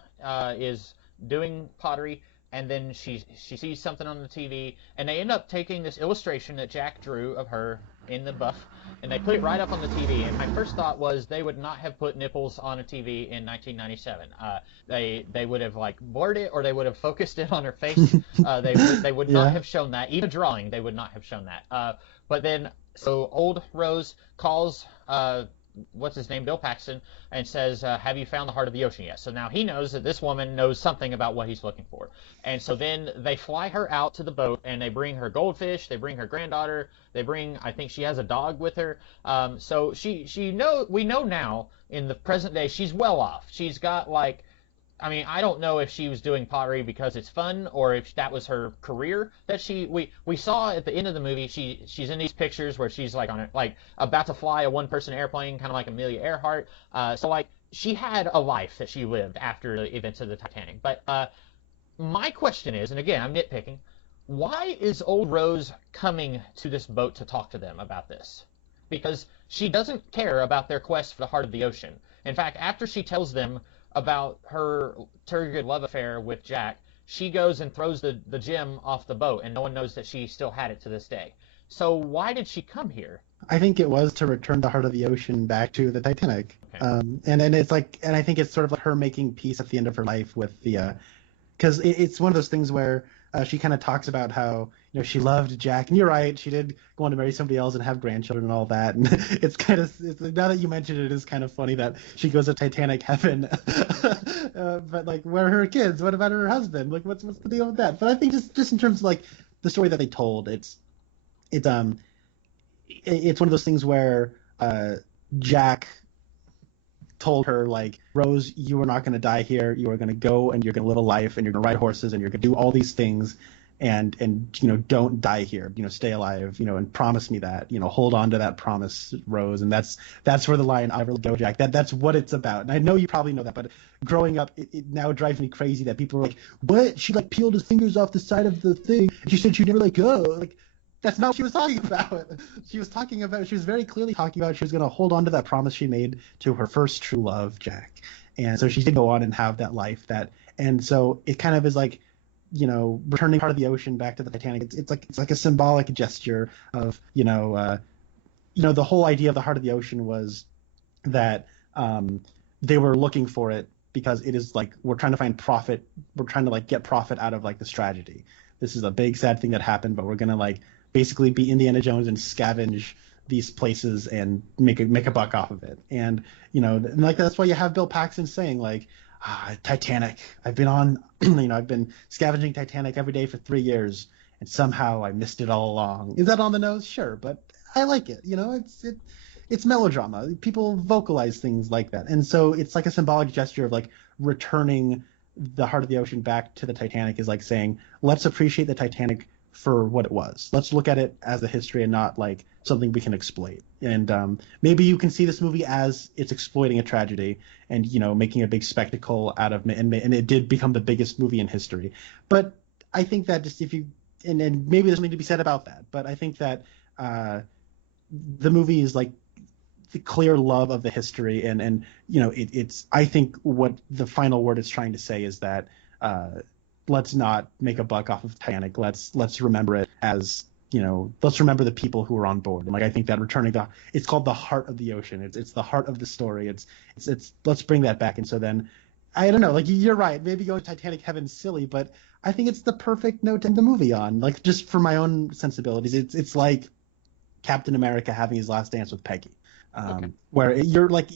is doing pottery, and then she sees something on the TV, and they end up taking this illustration that Jack drew of her in the buff, and they put it right up on the TV. And my first thought was they would not have put nipples on a TV in 1997. They would have like blurred it, or they would have focused it on her face. They would not Yeah. have shown that. Even drawing, they would not have shown that. But then so old Rose calls what's his name, Bill Paxton, and says, have you found the heart of the ocean yet? So now he knows that this woman knows something about what he's looking for. And so then they fly her out to the boat, and they bring her goldfish, they bring her granddaughter, I think she has a dog with her. So we know now in the present day, she's well off. She's got like, I mean, I don't know if she was doing pottery because it's fun, or if that was her career that we saw at the end of the movie. She's in these pictures where she's like like about to fly a one-person airplane, kind of like Amelia Earhart. So like she had a life that she lived after the events of the Titanic. But my question is, and again I'm nitpicking, why is old Rose coming to this boat to talk to them about this? Because she doesn't care about their quest for the heart of the ocean. In fact, after she tells them about her turgid love affair with Jack, she goes and throws the gem off the boat, and no one knows that she still had it to this day. So why did she come here? I think it was to return the heart of the ocean back to the Titanic. Okay. And it's like, and I think it's sort of like her making peace at the end of her life with the because it's one of those things where she kind of talks about how she loved Jack, and you're right, she did go on to marry somebody else and have grandchildren and all that, and now that you mentioned it, it is kind of funny that she goes to Titanic heaven, but like, where are her kids? What about her husband? Like, what's the deal with that? But I think just in terms of like the story that they told, it's one of those things where Jack told her, like, Rose, you are not going to die here. You are going to go and you're going to live a life and you're going to ride horses and you're going to do all these things and don't die here. Stay alive. And promise me that. Hold on to that promise, Rose. And that's where the line "I will go, Jack." That's what it's about. And I know you probably know that, but growing up, it now drives me crazy that people are like, "What? She like peeled his fingers off the side of the thing. She said she'd never let go." Like, that's not what she was talking about. She was very clearly talking about she was going to hold on to that promise she made to her first true love, Jack. And so she did go on and have that life and so it kind of is like, returning part of the ocean back to the Titanic. It's like a symbolic gesture of, the whole idea of the heart of the ocean was that they were looking for it because it is like, we're trying to find profit. We're trying to like get profit out of like this tragedy. This is a big sad thing that happened, but we're going to like basically be Indiana Jones and scavenge these places and make a buck off of it. And like that's why you have Bill Paxton saying like, Titanic, I've been on I've been scavenging Titanic every day for 3 years and somehow I missed it all along. Is that on the nose? Sure, but I like it. It's melodrama. People vocalize things like that, and so it's like a symbolic gesture of like returning the heart of the ocean back to the Titanic is like saying, let's appreciate the Titanic for what it was. Let's look at it as a history and not like something we can exploit. And maybe you can see this movie as it's exploiting a tragedy and making a big spectacle out of it, and it did become the biggest movie in history. But I think that just if you and maybe there's something to be said about that, but I think that the movie is like the clear love of the history, and it's I think what the final word is trying to say is that let's not make a buck off of Titanic. Let's remember it as let's remember the people who were on board. And like I think that it's called the heart of the ocean. It's the heart of the story. It's let's bring that back. And so then I don't know, like you're right. Maybe going Titanic heaven's silly, but I think it's the perfect note to end the movie on. Like just for my own sensibilities, it's like Captain America having his last dance with Peggy. Okay. Where you're like,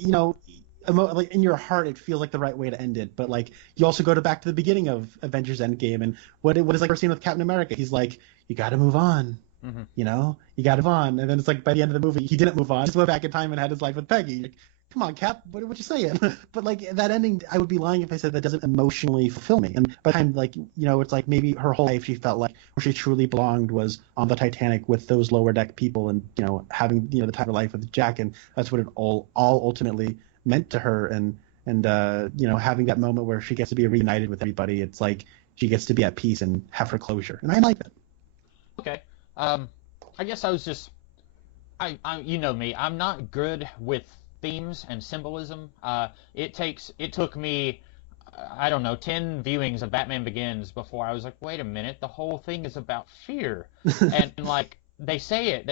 like in your heart, it feels like the right way to end it. But like, you also go back to the beginning of Avengers Endgame, and what is like our scene with Captain America? He's like, you got to move on. Mm-hmm. You got to move on. And then it's like by the end of the movie, he didn't move on. He just went back in time and had his life with Peggy. Like, come on, Cap, what you saying? But like that ending, I would be lying if I said that doesn't emotionally fulfill me. And by the time, like, it's like maybe her whole life she felt like where she truly belonged was on the Titanic with those lower deck people, and having the type of life with Jack, and that's what it all ultimately meant to her. And having that moment where she gets to be reunited with everybody, it's like she gets to be at peace and have her closure, and I like that. Okay. I guess I was just I you know me, I'm not good with themes and symbolism. It took me, I don't know, 10 viewings of Batman Begins before I was like, wait a minute, the whole thing is about fear. And like they say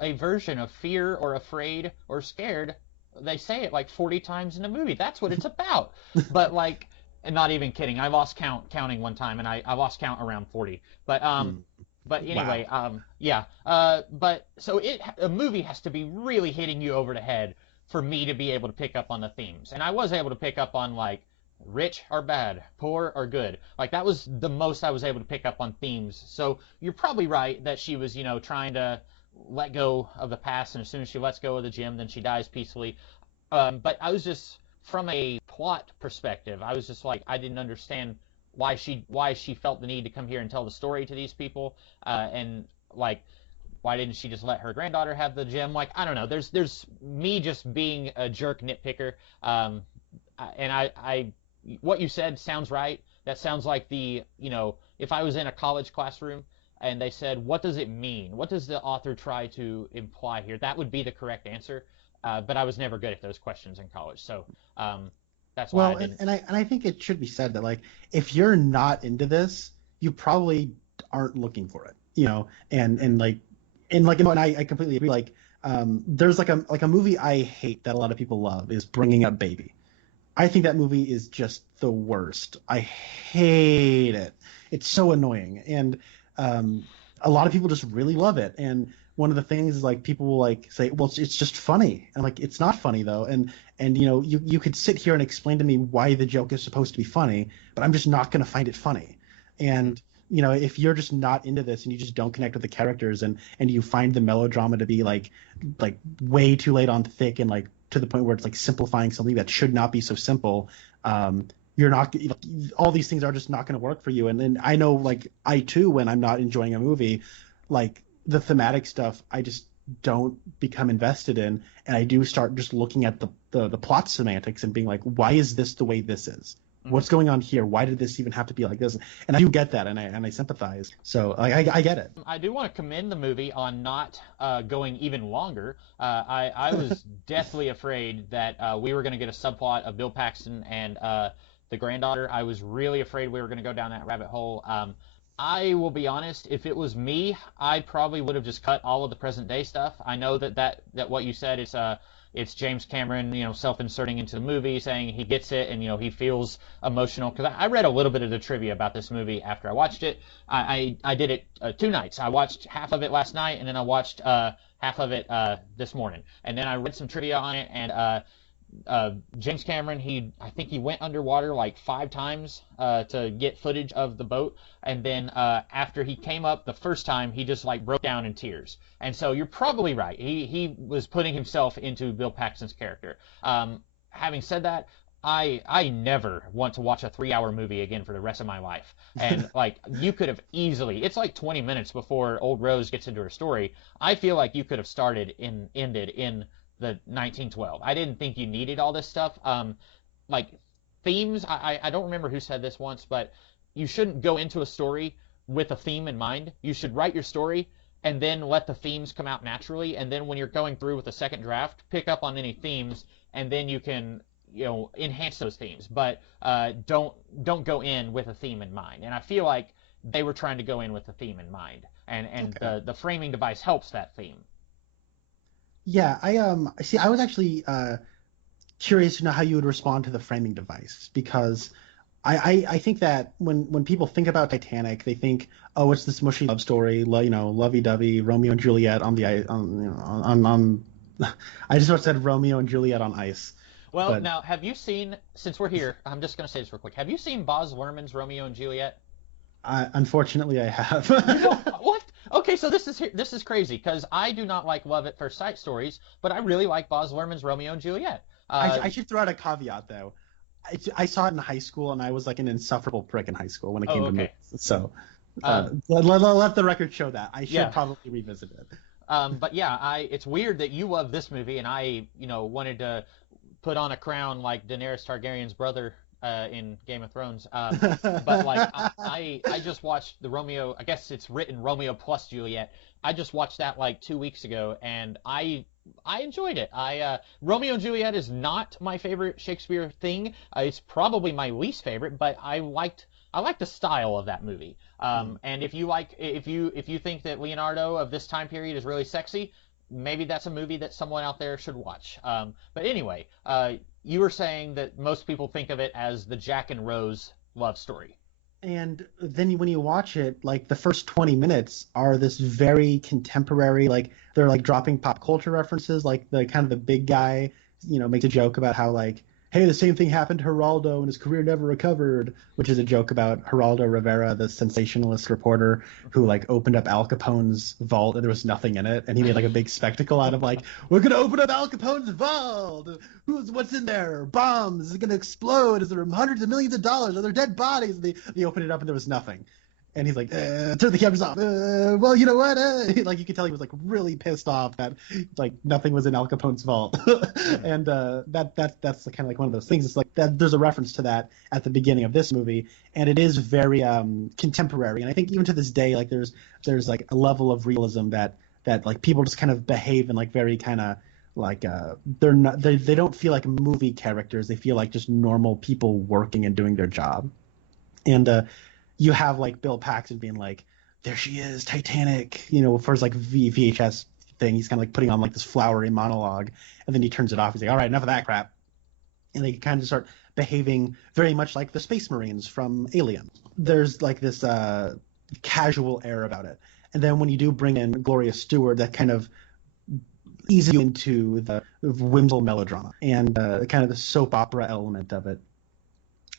a version of fear or afraid or scared. They say it like 40 times in the movie. That's what it's about. But like, and not even kidding, I lost counting one time, and I lost count around 40. But anyway, Wow. yeah. But so a movie has to be really hitting you over the head for me to be able to pick up on the themes. And I was able to pick up on like rich or bad, poor or good. Like that was the most I was able to pick up on themes. So you're probably right that she was, trying to let go of the past, and as soon as she lets go of the gem, then she dies peacefully. But I was just, from a plot perspective, I was just like, I didn't understand why she felt the need to come here and tell the story to these people, and like, why didn't she just let her granddaughter have the gem? Like, I don't know. There's me just being a jerk nitpicker. And I what you said sounds right. That sounds like if I was in a college classroom and they said, what does it mean? What does the author try to imply here? That would be the correct answer. But I was never good at those questions in college. So that's why I didn't. And I think it should be said that like if you're not into this, you probably aren't looking for it. And I completely agree. Like there's like a movie I hate that a lot of people love is Bringing Up Baby. I think that movie is just the worst. I hate it. It's so annoying, and a lot of people just really love it. And one of the things is like people will like say, "Well, it's just funny," and like it's not funny though. And you could sit here and explain to me why the joke is supposed to be funny, but I'm just not going to find it funny. And if you're just not into this and you just don't connect with the characters and you find the melodrama to be like way too late on thick and like to the point where it's like simplifying something that should not be so simple, you're not, all these things are just not going to work for you. And then I know, like, I too, when I'm not enjoying a movie, like the thematic stuff, I just don't become invested in, and I do start just looking at the plot semantics and being like, why is this the way this is? What's going on here? Why did this even have to be like this? And I do get that, and I sympathize. So I get it. I do want to commend the movie on not going even longer. I was deathly afraid that we were going to get a subplot of Bill Paxton and the granddaughter. I was really afraid we were going to go down that rabbit hole. I will be honest, if it was me, I probably would have just cut all of the present day stuff. I know that what you said is it's James Cameron, self-inserting into the movie, saying he gets it and, he feels emotional. Because I read a little bit of the trivia about this movie after I watched it. I did it 2 nights. I watched half of it last night, and then I watched half of it this morning. And then I read some trivia on it, and James Cameron, I think he went underwater like 5 times to get footage of the boat, and then after he came up the first time, he just like broke down in tears. And so you're probably right. He was putting himself into Bill Paxton's character. Having said that, I never want to watch a 3-hour movie again for the rest of my life. And like you could have easily, it's like 20 minutes before Old Rose gets into her story. I feel like you could have ended in the 1912. I didn't think you needed all this stuff. Like themes, I don't remember who said this once, but you shouldn't go into a story with a theme in mind. You should write your story and then let the themes come out naturally. And then when you're going through with the second draft, pick up on any themes, and then you can enhance those themes. But don't go in with a theme in mind. And I feel like they were trying to go in with a theme in mind, and okay. the framing device helps that theme. Yeah, I see. I was actually curious to know how you would respond to the framing device, because I think that when people think about Titanic, they think, oh, it's this mushy love story, lovey-dovey, Romeo and Juliet on I just said Romeo and Juliet on ice. Well, now, have you seen, since we're here, I'm just going to say this real quick. Have you seen Baz Luhrmann's Romeo and Juliet? Unfortunately, I have. What? Okay, so this is crazy, because I do not like love at first sight stories, but I really like Baz Luhrmann's Romeo and Juliet. I should throw out a caveat, though. I saw it in high school, and I was like an insufferable prick in high school when it came to movies. So let the record show that. I should probably revisit it. But yeah, it's weird that you love this movie, and I, wanted to put on a crown like Daenerys Targaryen's brother in Game of Thrones. But like I just watched the Romeo. I guess it's written Romeo plus Juliet. I just watched that like 2 weeks ago, and I enjoyed it. Romeo and Juliet is not my favorite Shakespeare thing. It's probably my least favorite, but I liked the style of that movie. And if you think that Leonardo of this time period is really sexy, maybe that's a movie that someone out there should watch. But anyway, you were saying that most people think of it as the Jack and Rose love story. And then when you watch it, like the first 20 minutes are this very contemporary, like they're like dropping pop culture references, like the kind of the big guy, makes a joke about how like, hey, the same thing happened to Geraldo and his career never recovered, which is a joke about Geraldo Rivera, the sensationalist reporter who like opened up Al Capone's vault and there was nothing in it. And he made like a big spectacle out of like, we're going to open up Al Capone's vault. What's in there? Bombs. Is it going to explode? Is there hundreds of millions of dollars? Are there dead bodies? And they opened it up and there was nothing. And he's like, turn the cameras off. Well, you know what? Like you could tell he was like really pissed off that like nothing was in Al Capone's vault. And that's kind of like one of those things. It's like that there's a reference to that at the beginning of this movie, and it is very contemporary. And I think even to this day, like there's like a level of realism that like people just kind of behave in like very kind of like they don't feel like movie characters. They feel like just normal people working and doing their job. And you have like Bill Paxton being like, there she is, Titanic, for his like VHS thing. He's kind of like putting on like this flowery monologue, and then he turns it off. He's like, all right, enough of that crap. and they kind of start behaving very much like the Space Marines from Alien. There's like this casual air about it. And then when you do bring in Gloria Stewart, that kind of eases you into the whimsical melodrama and kind of the soap opera element of it.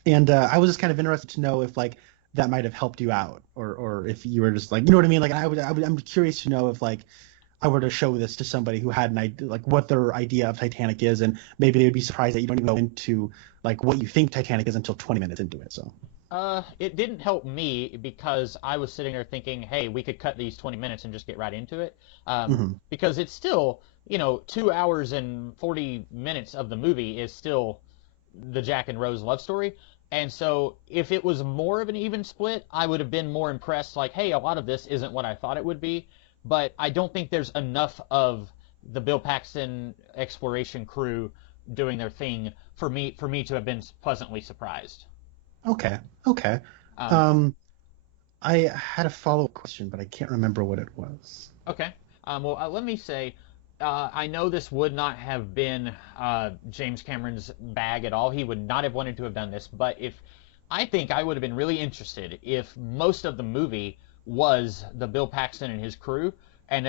And I was just kind of interested to know if like that might have helped you out, or if you were just like, you know what I mean? Like I'm curious to know if like I were to show this to somebody who had an idea, like what their idea of Titanic is, and maybe they would be surprised that you don't even go into like what you think Titanic is until 20 minutes into it. So. It didn't help me because I was sitting there thinking, hey, we could cut these 20 minutes and just get right into it. Because it's still, 2 hours and 40 minutes of the movie is still the Jack and Rose love story. And so if it was more of an even split, I would have been more impressed, like, hey, a lot of this isn't what I thought it would be. But I don't think there's enough of the Bill Paxton exploration crew doing their thing for me to have been pleasantly surprised. Okay. I had a follow-up question, but I can't remember what it was. Okay. Well, let me say, I know this would not have been James Cameron's bag at all. He would not have wanted to have done this. But I think I would have been really interested if most of the movie was the Bill Paxton and his crew, and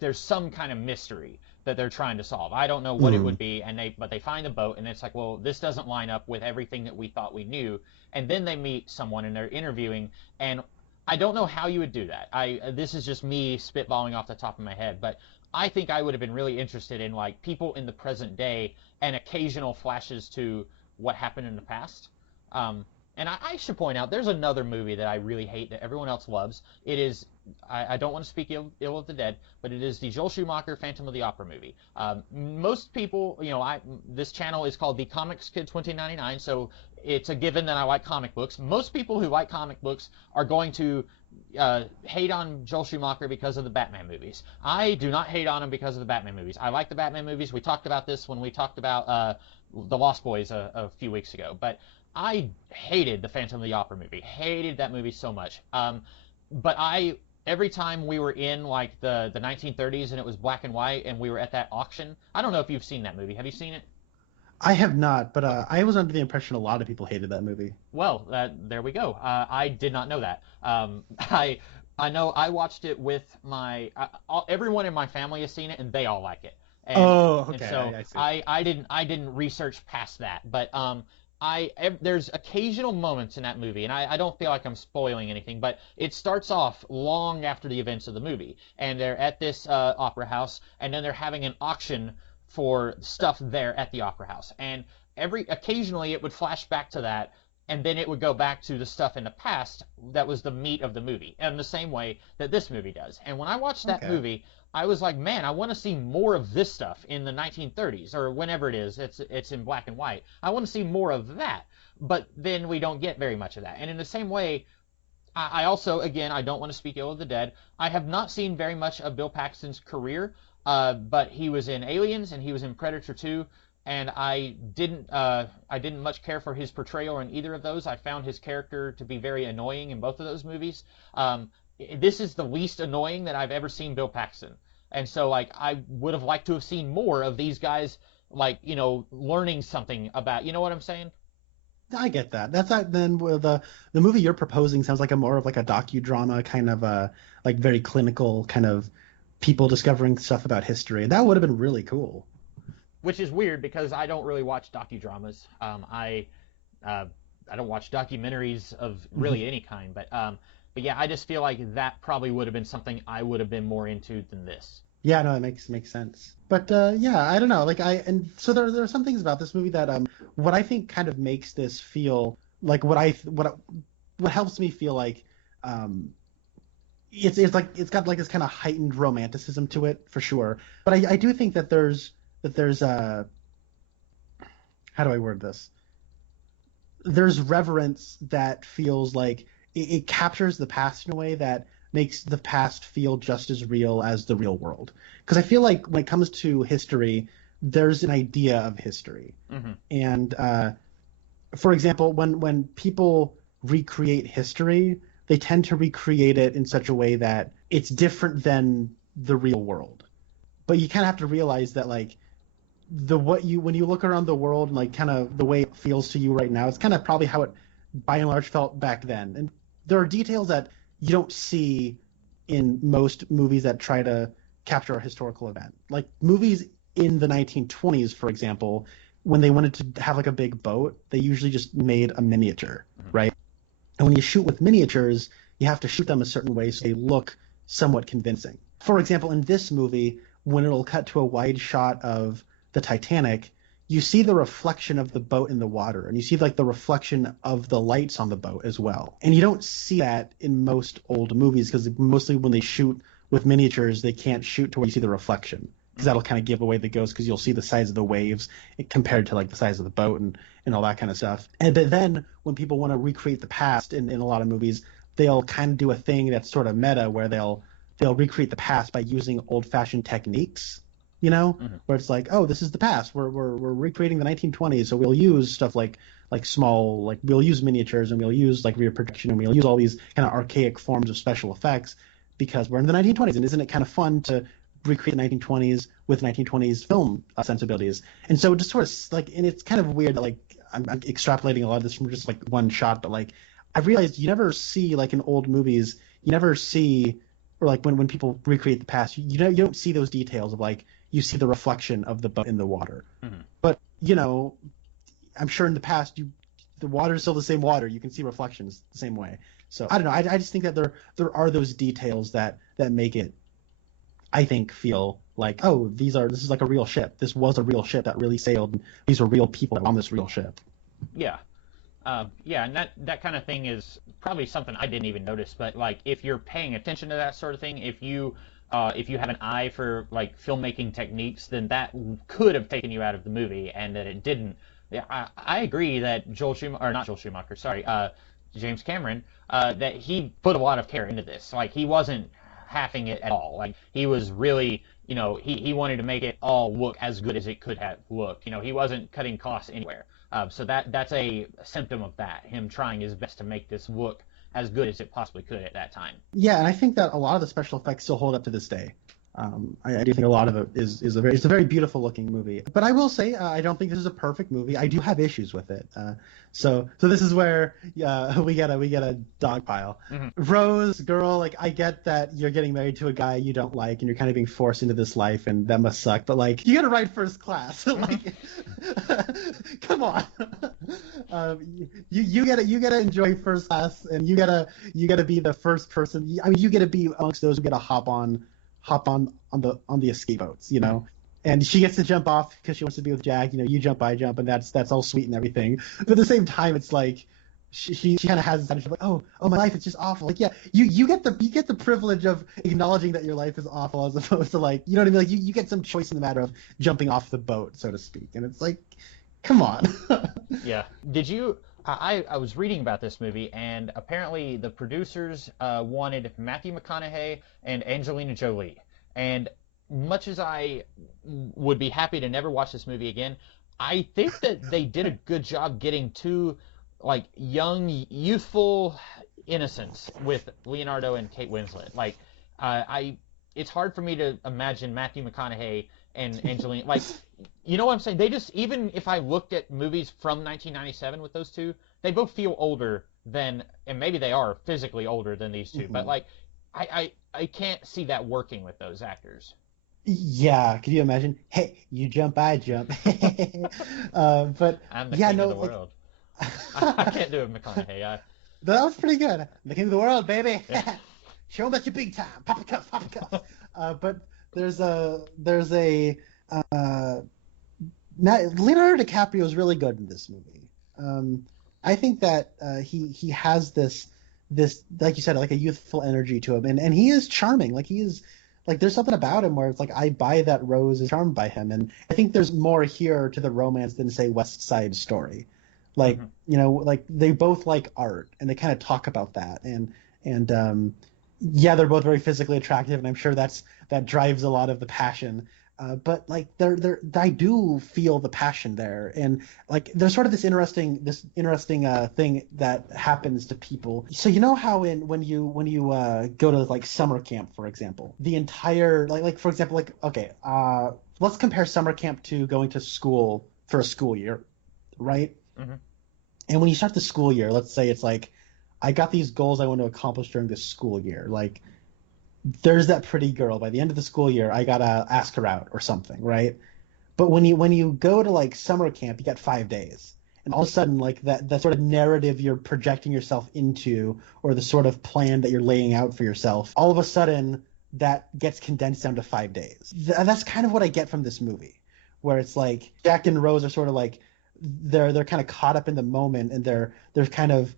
there's some kind of mystery that they're trying to solve. I don't know what it would be, but they find a boat, and it's like, well, this doesn't line up with everything that we thought we knew. And then they meet someone and they're interviewing, and I don't know how you would do that. This is just me spitballing off the top of my head, but I think I would have been really interested in like people in the present day and occasional flashes to what happened in the past. And I should point out, there's another movie that I really hate that everyone else loves. It is, I don't want to speak ill of the dead, but it is the Joel Schumacher Phantom of the Opera movie. Most people, this channel is called The Comics Kid 2099, so it's a given that I like comic books. Most people who like comic books are going to hate on Joel Schumacher because of the Batman movies. I do not hate on him because of the Batman movies. I like the Batman movies. We talked about this when we talked about The Lost Boys a few weeks ago, but I hated the Phantom of the Opera movie. Hated that movie so much. But every time we were in like the 1930s and it was black and white and we were at that auction, I don't know if you've seen that movie. Have you seen it? I have not, but I was under the impression a lot of people hated that movie. Well, there we go. I did not know that. I know I watched it with everyone in my family has seen it and they all like it. And, okay. And so I see. I didn't research past that, but there's occasional moments in that movie, and I don't feel like I'm spoiling anything, but it starts off long after the events of the movie, and they're at this opera house, and then they're having an auction for stuff there at the opera house, and occasionally it would flash back to that, and then it would go back to the stuff in the past that was the meat of the movie, in the same way that this movie does. And when I watched that movie, I was like, man, I want to see more of this stuff in the 1930s or whenever it is. It's in black and white. I want to see more of that. But then we don't get very much of that. And in the same way, I also, again, I don't want to speak ill of the dead. I have not seen very much of Bill Paxton's career, but he was in Aliens and he was in Predator 2. And I didn't much care for his portrayal in either of those. I found his character to be very annoying in both of those movies. This is the least annoying that I've ever seen Bill Paxton. And so, like, I would have liked to have seen more of these guys, like, learning something about, you know what I'm saying? I get that. That's not, then the movie you're proposing sounds like more of like a docudrama kind of like very clinical kind of people discovering stuff about history. And that would have been really cool. Which is weird because I don't really watch docudramas. I don't watch documentaries of really any kind, but yeah, I just feel like that probably would have been something I would have been more into than this. Yeah, no, it makes sense. But yeah, I don't know. Like so there are some things about this movie that what I think kind of makes this feel like what helps me feel like it's like it's got like this kind of heightened romanticism to it for sure. But I do think that there's how do I word this? There's reverence that feels like it captures the past in a way that makes the past feel just as real as the real world. Because I feel like when it comes to history, there's an idea of history. Mm-hmm. And for example, when people recreate history, they tend to recreate it in such a way that it's different than the real world. But you kind of have to realize that like the what you when you look around the world and like kind of the way it feels to you right now, it's kind of probably how it by and large felt back then. And there are details that you don't see in most movies that try to capture a historical event. Like movies in the 1920s, for example, when they wanted to have like a big boat, they usually just made a miniature, right? And when you shoot with miniatures, you have to shoot them a certain way so they look somewhat convincing. For example, in this movie, when it'll cut to a wide shot of the Titanic, you see the reflection of the boat in the water, and you see like the reflection of the lights on the boat as well. And you don't see that in most old movies because mostly when they shoot with miniatures, they can't shoot to where you see the reflection because that'll kind of give away the ghost because you'll see the size of the waves compared to like the size of the boat and all that kind of stuff. And but then when people want to recreate the past in a lot of movies, they'll kind of do a thing that's sort of meta where they'll recreate the past by using old-fashioned techniques, you know, where it's like, oh, this is the past. We're recreating the 1920s, so we'll use stuff like small, like we'll use miniatures and we'll use like rear projection and we'll use all these kind of archaic forms of special effects because we're in the 1920s, and isn't it kind of fun to recreate the 1920s with 1920s film sensibilities? And so just sort of like, and it's kind of weird that like I'm extrapolating a lot of this from just like one shot, but like I realized you never see like in old movies, you never see, or like when people recreate the past, you don't see those details of like you see the reflection of the boat in the water. But you know, I'm sure in the past the water is still the same water. You can see reflections the same way. So I don't know. I just think that there are those details that make it, I think, feel like, oh, this is like a real ship. This was a real ship that really sailed. These were real people on this real ship. Yeah. Yeah, and that kind of thing is probably something I didn't even notice. But like, if you're paying attention to that sort of thing, if you have an eye for like filmmaking techniques, then that could have taken you out of the movie, and that it didn't. Yeah, I agree that James Cameron, that he put a lot of care into this. Like, he wasn't halving it at all. Like, he was really, you know, he wanted to make it all look as good as it could have looked. You know, he wasn't cutting costs anywhere. So that's a symptom of that, him trying his best to make this look as good as it possibly could at that time. Yeah, and I think that a lot of the special effects still hold up to this day. I do think a lot of it is a very beautiful looking movie. But I will say I don't think this is a perfect movie. I do have issues with it. So this is where we get a dog pile. Rose, girl, like I get that you're getting married to a guy you don't like and you're kind of being forced into this life and that must suck. But like you got to ride first class. Like, come on. You gotta enjoy first class and you gotta be the first person. I mean, you gotta be amongst those who get to hop on the escape boats, you know, and she gets to jump off because she wants to be with Jack. You know, you jump, I jump, and that's all sweet and everything. But at the same time, it's like she kind of has this attitude like, oh, my life is just awful. Like, yeah, you get the privilege of acknowledging that your life is awful as opposed to like, you know what I mean? Like you get some choice in the matter of jumping off the boat, so to speak. And it's like, come on. Yeah. Did you? I was reading about this movie, and apparently the producers wanted Matthew McConaughey and Angelina Jolie. And much as I would be happy to never watch this movie again, I think that they did a good job getting two like young, youthful innocents with Leonardo and Kate Winslet. Like, it's hard for me to imagine Matthew McConaughey and Angelina, like, you know what I'm saying? They just, even if I looked at movies from 1997 with those two, they both feel older than, and maybe they are physically older than these two, but like, I can't see that working with those actors. Yeah, could you imagine? Hey, you jump, I jump. But I'm the yeah, king no, of the world. I can't do it, McConaughey. That was pretty good. The king of the world, baby. Yeah. Show 'em that you're big time. Papa cuff, Papa cuff. But there's a Leonardo DiCaprio is really good in this movie. I think that he has this like you said, like a youthful energy to him, and he is charming. Like he is, like there's something about him where it's like I buy that Rose is charmed by him, and I think there's more here to the romance than say West Side Story. Like you know, like they both like art, and they kind of talk about that, and yeah, they're both very physically attractive, and I'm sure that drives a lot of the passion. But like I do feel the passion there, and like there's sort of this interesting thing that happens to people. So you know how when you go to like summer camp, for example, the entire like for example, like okay, let's compare summer camp to going to school for a school year, right? Hmm. And when you start the school year, let's say it's like, I got these goals I want to accomplish during this school year. Like, there's that pretty girl. By the end of the school year, I gotta ask her out or something, right? But when you go to like summer camp, you got 5 days, and all of a sudden, like that sort of narrative you're projecting yourself into, or the sort of plan that you're laying out for yourself, all of a sudden that gets condensed down to 5 days. That's kind of what I get from this movie, where it's like Jack and Rose are sort of like they're kind of caught up in the moment, and they're kind of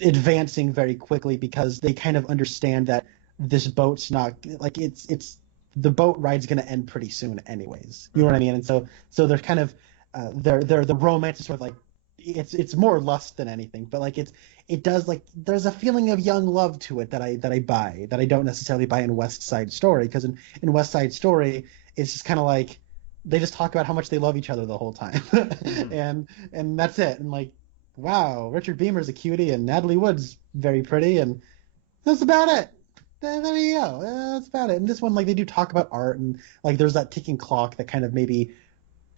advancing very quickly because they kind of understand that this boat's not like it's the boat ride's going to end pretty soon anyways. You know what I mean? And so they're kind of they're the romance is sort of like it's more lust than anything, but like it does like there's a feeling of young love to it that I buy that I don't necessarily buy in West Side Story, because in West Side Story it's just kind of like they just talk about how much they love each other the whole time. And that's it. And like, wow, Richard Beamer's a cutie and Natalie Wood's very pretty, and that's about it. There you go. That's about it. And this one, like, they do talk about art, and like there's that ticking clock that kind of maybe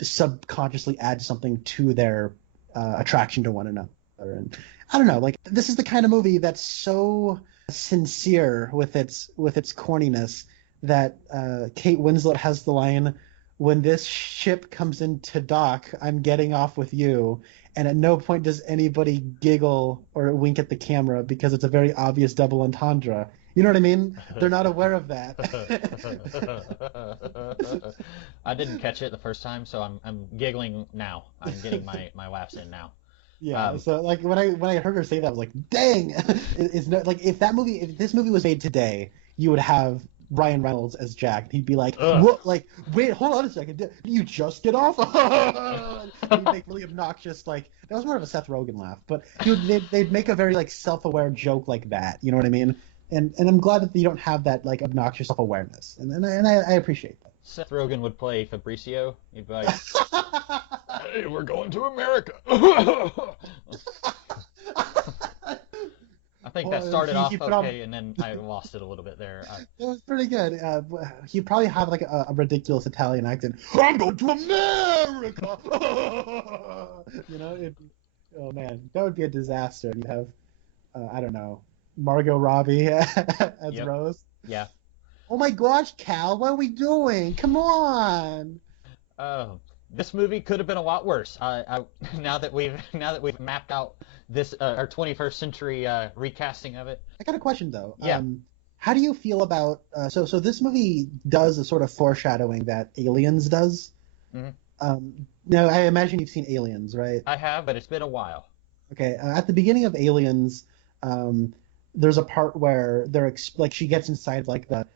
subconsciously adds something to their attraction to one another. And I don't know, like this is the kind of movie that's so sincere with its corniness that Kate Winslet has the line, "When this ship comes into dock, I'm getting off with you." And at no point does anybody giggle or wink at the camera because it's a very obvious double entendre. You know what I mean? They're not aware of that. I didn't catch it the first time, so I'm giggling now. I'm getting my laughs in now. Yeah. So like when I heard her say that, I was like, dang! It's not like if this movie was made today, you would have Ryan Reynolds as Jack. He'd be like, Ugh. what? Like, wait, hold on a second. Did you just get off? He'd make really obnoxious, like, that was more of a Seth Rogen laugh, but they'd make a very like self-aware joke like that. You know what I mean? And I'm glad that you don't have that like obnoxious self-awareness, and I appreciate that. Seth Rogen would play Fabricio. He'd be like, "Hey, we're going to America." I think that started off okay, and then I lost it a little bit there. It was pretty good. He'd probably have like a ridiculous Italian accent. I'm going to America. Oh man, that would be a disaster. You'd have, I don't know, Margot Robbie as Yep. Rose. Yeah. Oh my gosh, Cal, what are we doing? Come on. This movie could have been a lot worse. Now that we've mapped out this our 21st century recasting of it. I got a question though. Yeah. How do you feel about so this movie does a sort of foreshadowing that Aliens does? Mm-hmm. Now I imagine you've seen Aliens, right? I have, but it's been a while. Okay. At the beginning of Aliens, there's a part where like she gets inside like the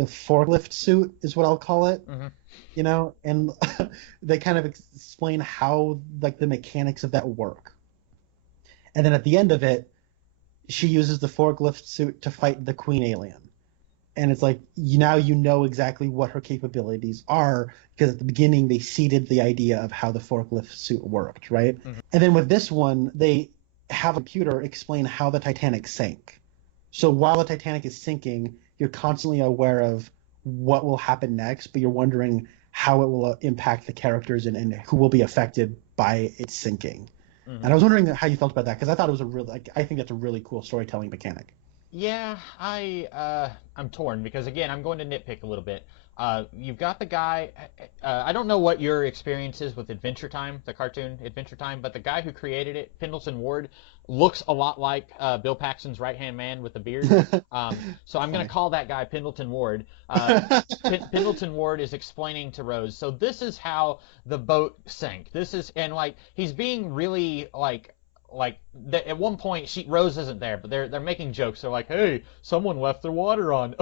forklift suit is what I'll call it. Mm-hmm. And they kind of explain how like the mechanics of that work. And then at the end of it, she uses the forklift suit to fight the queen alien. And it's like now you know exactly what her capabilities are, because at the beginning they seeded the idea of how the forklift suit worked, right? Mm-hmm. And then with this one, they have a computer explain how the Titanic sank. So while the Titanic is sinking, you're constantly aware of what will happen next, but you're wondering how it will impact the characters and who will be affected by its sinking. Mm-hmm. And I was wondering how you felt about that, because I thought it was I think that's a really cool storytelling mechanic. Yeah, I'm torn because again, I'm going to nitpick a little bit. You've got the guy. I don't know what your experience is with Adventure Time, the cartoon Adventure Time, but the guy who created it, Pendleton Ward, looks a lot like Bill Paxton's right-hand man with the beard. So I'm going to call that guy Pendleton Ward. Pendleton Ward is explaining to Rose. So this is how the boat sank. And like he's being really at one point Rose isn't there, but they're making jokes. They're like, "Hey, someone left their water on,"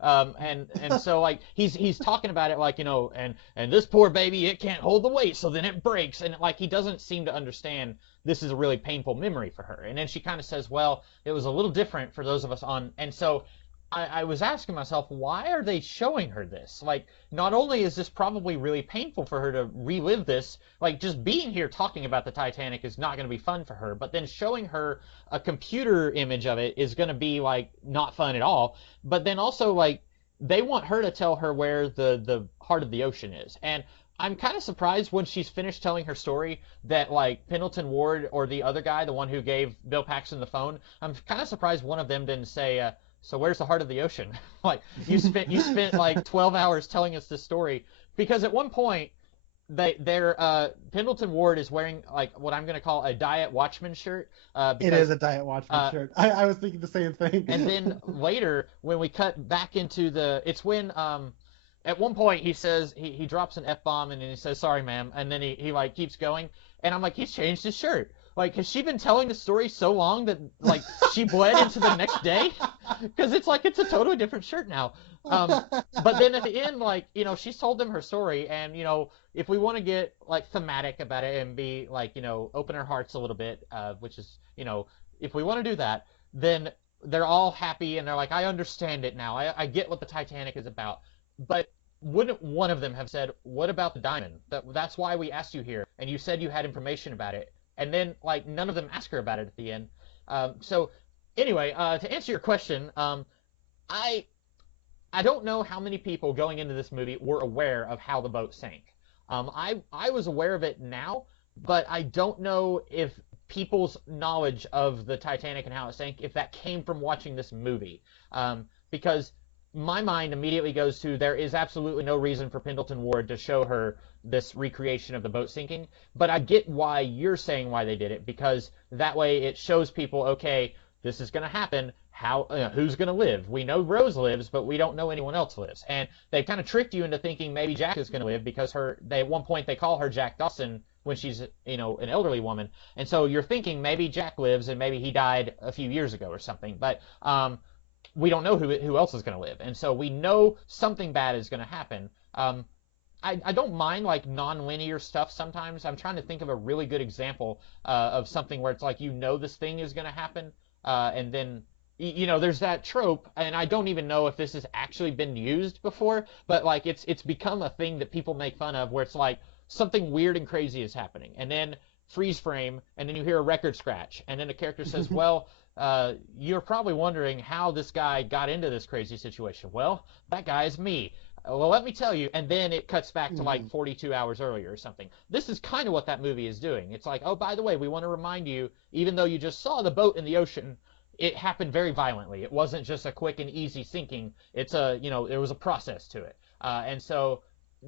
and so like he's talking about it like and this poor baby, it can't hold the weight, so then it breaks, and like he doesn't seem to understand this is a really painful memory for her. And then she kind of says, "Well, it was a little different for those of us on," and so. I was asking myself, why are they showing her this? Like, not only is this probably really painful for her to relive this, like, just being here talking about the Titanic is not going to be fun for her, but then showing her a computer image of it is going to be, like, not fun at all. But then also, like, they want her to tell her where the heart of the ocean is. And I'm kind of surprised when she's finished telling her story that like Pendleton Ward or the other guy, the one who gave Bill Paxton the phone, I'm kind of surprised one of them didn't say, so where's the heart of the ocean? Like you spent like 12 hours telling us this story, because at one point Pendleton Ward is wearing like what I'm gonna call a Diet Watchman shirt. It is a Diet Watchman shirt. I was thinking the same thing. And then later, when we cut back into it's when at one point he says he drops an F-bomb and then he says sorry ma'am, and then he like keeps going, and I'm like, he's changed his shirt. Like, has she been telling the story so long that like she bled into the next day? Because it's like it's a totally different shirt now. But then at the end, like, you know, she's told them her story, and you know, if we want to get like thematic about it and be like, you know, open our hearts a little bit, which is, you know, if we want to do that, then they're all happy and they're like, I understand it now. I get what the Titanic is about. But wouldn't one of them have said, what about the diamond? That's why we asked you here, and you said you had information about it. And then, like, none of them ask her about it at the end. So, anyway, to answer your question, I don't know how many people going into this movie were aware of how the boat sank. I was aware of it now, but I don't know if people's knowledge of the Titanic and how it sank, if that came from watching this movie. Because my mind immediately goes to, there is absolutely no reason for Pendleton Ward to show her this recreation of the boat sinking, but I get why you're saying why they did it, because that way it shows people, okay, this is going to happen. Who's going to live? We know Rose lives, but we don't know anyone else lives. And they kind of tricked you into thinking maybe Jack is going to live, because at one point they call her Jack Dawson when she's, you know, an elderly woman. And so you're thinking maybe Jack lives and maybe he died a few years ago or something. But we don't know who else is going to live. And so we know something bad is going to happen. I don't mind like non-linear stuff sometimes. I'm trying to think of a really good example of something where it's like, you know, this thing is going to happen, and then, you know, there's that trope, and I don't even know if this has actually been used before, but like it's become a thing that people make fun of, where it's like something weird and crazy is happening, and then freeze frame, and then you hear a record scratch, and then the character says, well, you're probably wondering how this guy got into this crazy situation. Well, that guy is me. Well, let me tell you, and then it cuts back to like 42 hours earlier or something. This is kind of what that movie is doing. It's like, oh, by the way, we want to remind you, even though you just saw the boat in the ocean, it happened very violently. It wasn't just a quick and easy sinking. It's there was a process to it. And so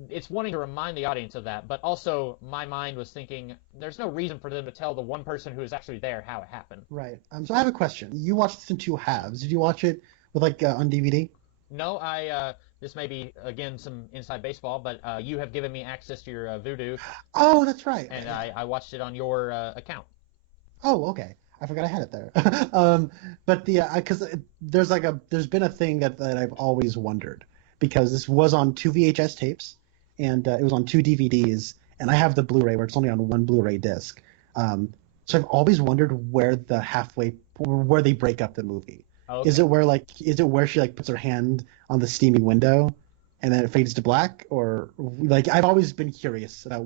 it's wanting to remind the audience of that, but also my mind was thinking there's no reason for them to tell the one person who is actually there how it happened. Right. So I have a question. You watched this in two halves. Did you watch it with like on DVD? No, this may be, again, some inside baseball, but you have given me access to your Vudu. Oh, that's right. And I watched it on your account. Oh, okay. I forgot I had it there. But because there's been a thing that I've always wondered, because this was on two VHS tapes and it was on two DVDs, and I have the Blu-ray where it's only on one Blu-ray disc. So I've always wondered where they break up the movie. Okay. Is it where she like puts her hand on the steamy window and then it fades to black, or like I've always been curious about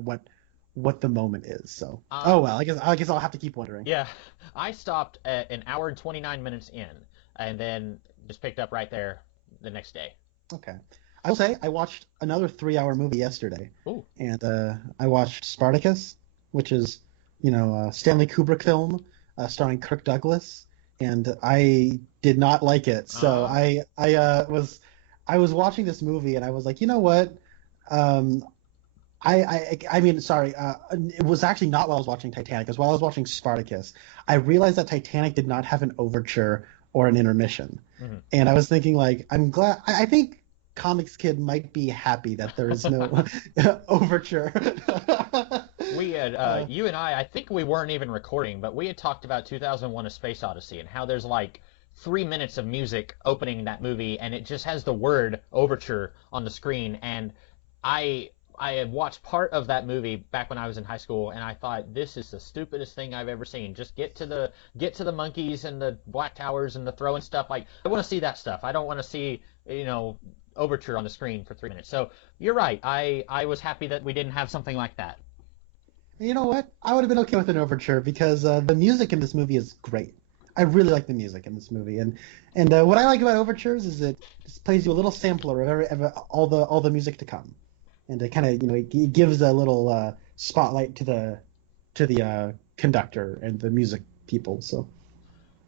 what the moment is. So oh well, I guess I'll have to keep wondering. Yeah, I stopped at an hour and 29 minutes in, and then just picked up right there the next day. Okay, I will say I watched another 3-hour movie yesterday. Ooh. And I watched Spartacus, which is a Stanley Kubrick film starring Kirk Douglas. And I did not like it. So I was watching this movie and I was like, you know what? It was actually not while I was watching Titanic. It was while I was watching Spartacus. I realized that Titanic did not have an overture or an intermission. Mm-hmm. And I was thinking, like, I'm glad. I think Comics Kid might be happy that there is no overture. We had, you and I think we weren't even recording, but we had talked about 2001: A Space Odyssey and how there's like 3 minutes of music opening that movie, and it just has the word overture on the screen. And I had watched part of that movie back when I was in high school, and I thought, this is the stupidest thing I've ever seen. Just get to the monkeys and the black towers and the throwing stuff. Like, I want to see that stuff. I don't want to see, overture on the screen for 3 minutes. So you're right. I was happy that we didn't have something like that. You know what? I would have been okay with an overture because the music in this movie is great. I really like the music in this movie, and what I like about overtures is it just plays you a little sampler of all the music to come, and it kind of it gives a little spotlight to the conductor and the music people. So,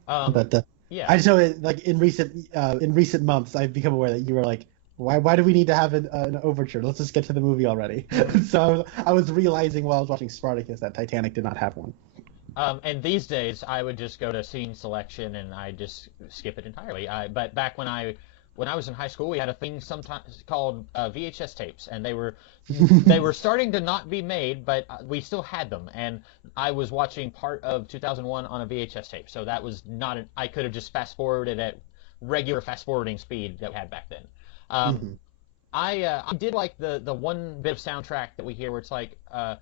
but Yeah. I just know it, like in recent months, I've become aware that you were like, why do we need to have an overture? Let's just get to the movie already. So I was realizing while I was watching Spartacus that Titanic did not have one. And these days, I would just go to scene selection and I just skip it entirely. But back when I was in high school, we had a thing sometimes called VHS tapes, and they were starting to not be made, but we still had them. And I was watching part of 2001 on a VHS tape, so that was not I could have just fast forwarded at regular fast forwarding speed that we had back then. I did like the one bit of soundtrack that we hear where it's like I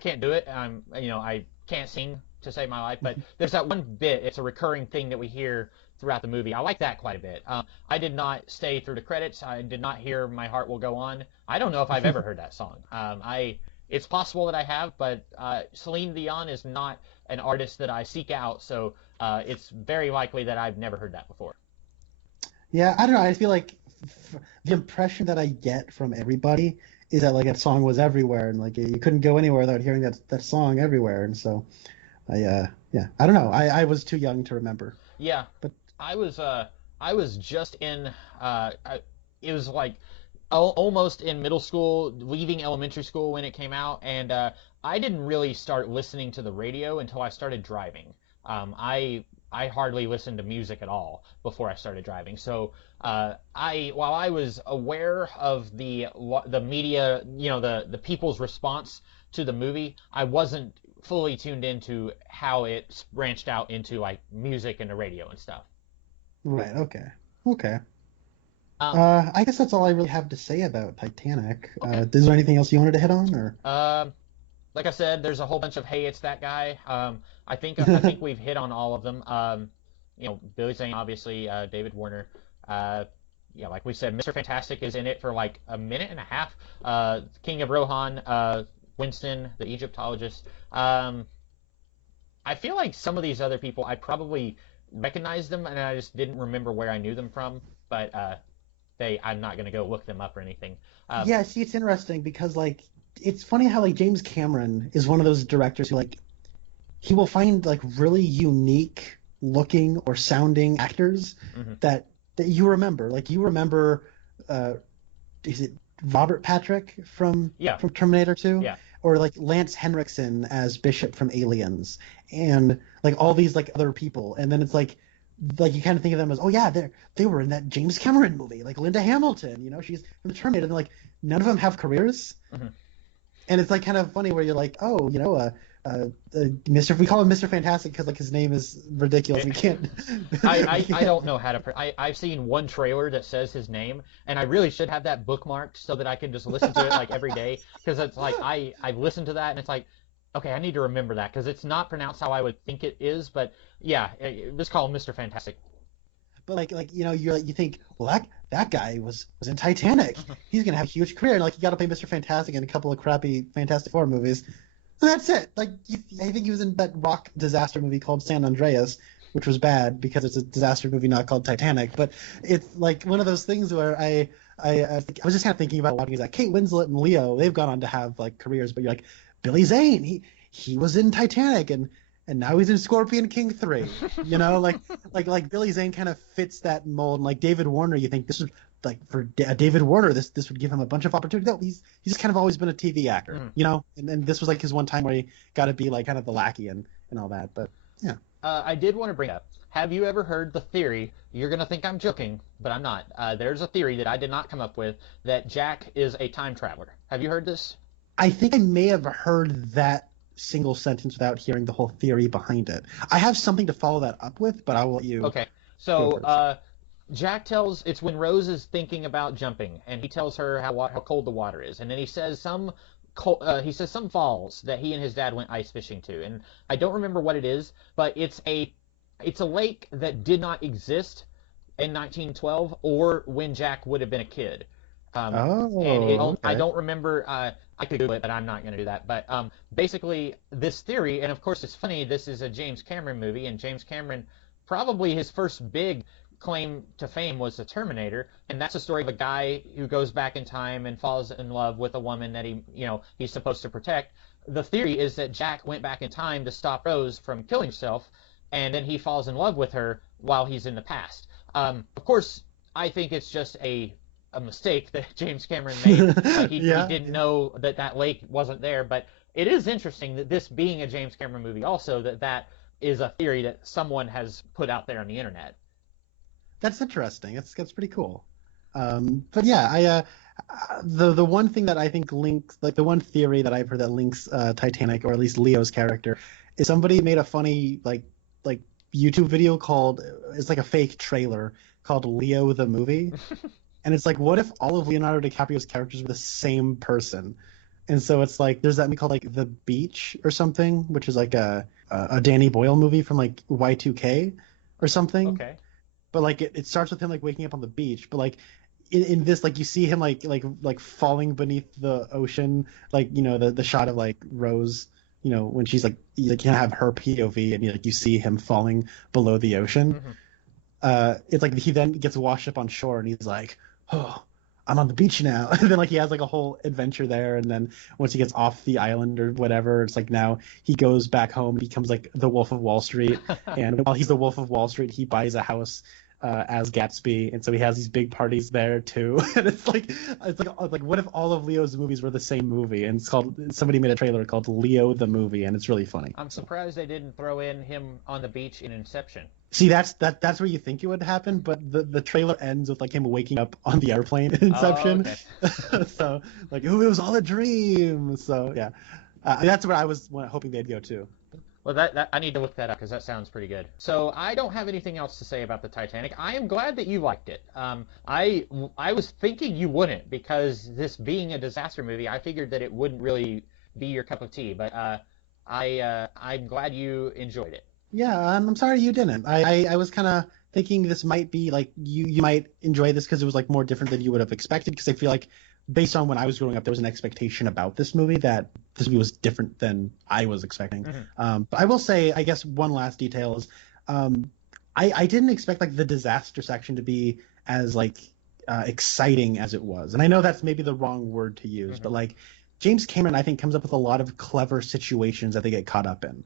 can't do it. I can't sing to save my life, but there's that one bit. It's a recurring thing that we hear throughout the movie. I like that quite a bit. I did not stay through the credits. I did not hear "My Heart Will Go On." I don't know if I've ever heard that song. It's possible that I have, but Celine Dion is not an artist that I seek out, so it's very likely that I've never heard that before. Yeah, I don't know. I feel like the impression that I get from everybody is that like that song was everywhere, and like you couldn't go anywhere without hearing that song everywhere. And so, I don't know. I was too young to remember. Yeah, but I was just in. It was like almost in middle school, leaving elementary school when it came out, and I didn't really start listening to the radio until I started driving. I hardly listened to music at all before I started driving. So while I was aware of the media, the people's response to the movie, I wasn't fully tuned into how it branched out into like music and the radio and stuff. Right. Okay. I guess that's all I really have to say about Titanic. Okay. Is there anything else you wanted to hit on, or? Like I said, there's a whole bunch of "Hey, it's that guy." I think we've hit on all of them. Billy Zane, obviously, David Warner. Like we said, Mr. Fantastic is in it for like a minute and a half. King of Rohan, Winston, the Egyptologist. I feel like some of these other people, I probably recognized them, and I just didn't remember where I knew them from. But I'm not gonna go look them up or anything. Yeah, see, it's interesting because like it's funny how like James Cameron is one of those directors who like he will find like really unique looking or sounding actors that you remember. Like you remember, is it Robert Patrick from Terminator 2? Yeah. Or like Lance Henriksen as Bishop from Aliens, and like all these like other people, and then it's like you kind of think of them as, oh yeah, they were in that James Cameron movie, like Linda Hamilton, she's from the Terminator, and like none of them have careers. And it's like kind of funny where you're like, oh, we call him Mr. Fantastic because like his name is ridiculous. We can't. I don't know how to. I've seen one trailer that says his name, and I really should have that bookmarked so that I can just listen to it like every day, because it's like I listen to that and it's like, okay, I need to remember that because it's not pronounced how I would think it is, but yeah, just call him Mr. Fantastic. But you think, well, that guy was in Titanic. He's gonna have a huge career, and like you got to play Mr. Fantastic in a couple of crappy Fantastic Four movies. And that's it. Like I think he was in that rock disaster movie called San Andreas, which was bad because it's a disaster movie not called Titanic. But it's like one of those things where I was just kind of thinking about watching is that Kate Winslet and Leo, they've gone on to have like careers, but you're like Billy Zane, he was in Titanic and now he's in Scorpion King 3. Like Billy Zane kind of fits that mold. And like David Warner, you think this is like for David Warner, this would give him a bunch of opportunity. No, he's kind of always been a TV actor, and this was like his one time where he got to be like kind of the lackey and all that. But yeah. I did want to bring up, have you ever heard the theory, you're going to think I'm joking, but I'm not. There's a theory that I did not come up with that Jack is a time traveler. Have you heard this? I think I may have heard that single sentence without hearing the whole theory behind it. I have something to follow that up with, but I will let you. Okay. So Jack tells, it's when Rose is thinking about jumping, and he tells her how cold the water is, and then he says some falls that he and his dad went ice fishing to, and I don't remember what it is, but it's a lake that did not exist in 1912 or when Jack would have been a kid. Okay. I don't remember. I could Google it, but I'm not going to do that. But basically, this theory, and of course it's funny, this is a James Cameron movie, and James Cameron, probably his first big claim to fame was The Terminator, and that's a story of a guy who goes back in time and falls in love with a woman that he's supposed to protect. The theory is that Jack went back in time to stop Rose from killing herself, and then he falls in love with her while he's in the past. Of course, I think it's just a mistake that James Cameron made. He didn't know that lake wasn't there, but it is interesting that this being a James Cameron movie also, that is a theory that someone has put out there on the internet. That's interesting. That's pretty cool. But yeah, the one thing that I think links, like the one theory that I've heard that links Titanic, or at least Leo's character, is somebody made a funny like YouTube video it's like a fake trailer called Leo the Movie. And it's like, what if all of Leonardo DiCaprio's characters were the same person? And so it's like, there's that movie called like The Beach or something, which is like a Danny Boyle movie from like Y2K or something. Okay. But like it starts with him like waking up on the beach, but like in this, like you see him like falling beneath the ocean, like the shot of like Rose, when she's like you can have her POV, and you see him falling below the ocean. Mm-hmm. It's like he then gets washed up on shore, and he's like, oh, I'm on the beach now. And then like he has like a whole adventure there, and then once he gets off the island or whatever, it's like now he goes back home and becomes like the Wolf of Wall Street. And while he's the Wolf of Wall Street, he buys a house as Gatsby, and so he has these big parties there too. And it's like what if all of Leo's movies were the same movie? And somebody made a trailer called Leo the Movie, and it's really funny. I'm surprised they didn't throw in him on the beach in Inception. See, that's where you think it would happen, but the trailer ends with like him waking up on the airplane in Inception. Oh, okay. So like, it was all a dream. So yeah, that's where I was hoping they'd go too. Well, that I need to look that up because that sounds pretty good. So I don't have anything else to say about the Titanic. I am glad that you liked it. I was thinking you wouldn't, because this being a disaster movie, I figured that it wouldn't really be your cup of tea. But I'm glad you enjoyed it. Yeah, I'm sorry you didn't. I was kind of thinking this might be like you might enjoy this because it was like more different than you would have expected. Because I feel like based on when I was growing up, there was an expectation about this movie that this movie was different than I was expecting. Mm-hmm. But I will say, I guess one last detail is, I didn't expect like the disaster section to be as like exciting as it was. And I know that's maybe the wrong word to use, mm-hmm. but like James Cameron, I think, comes up with a lot of clever situations that they get caught up in.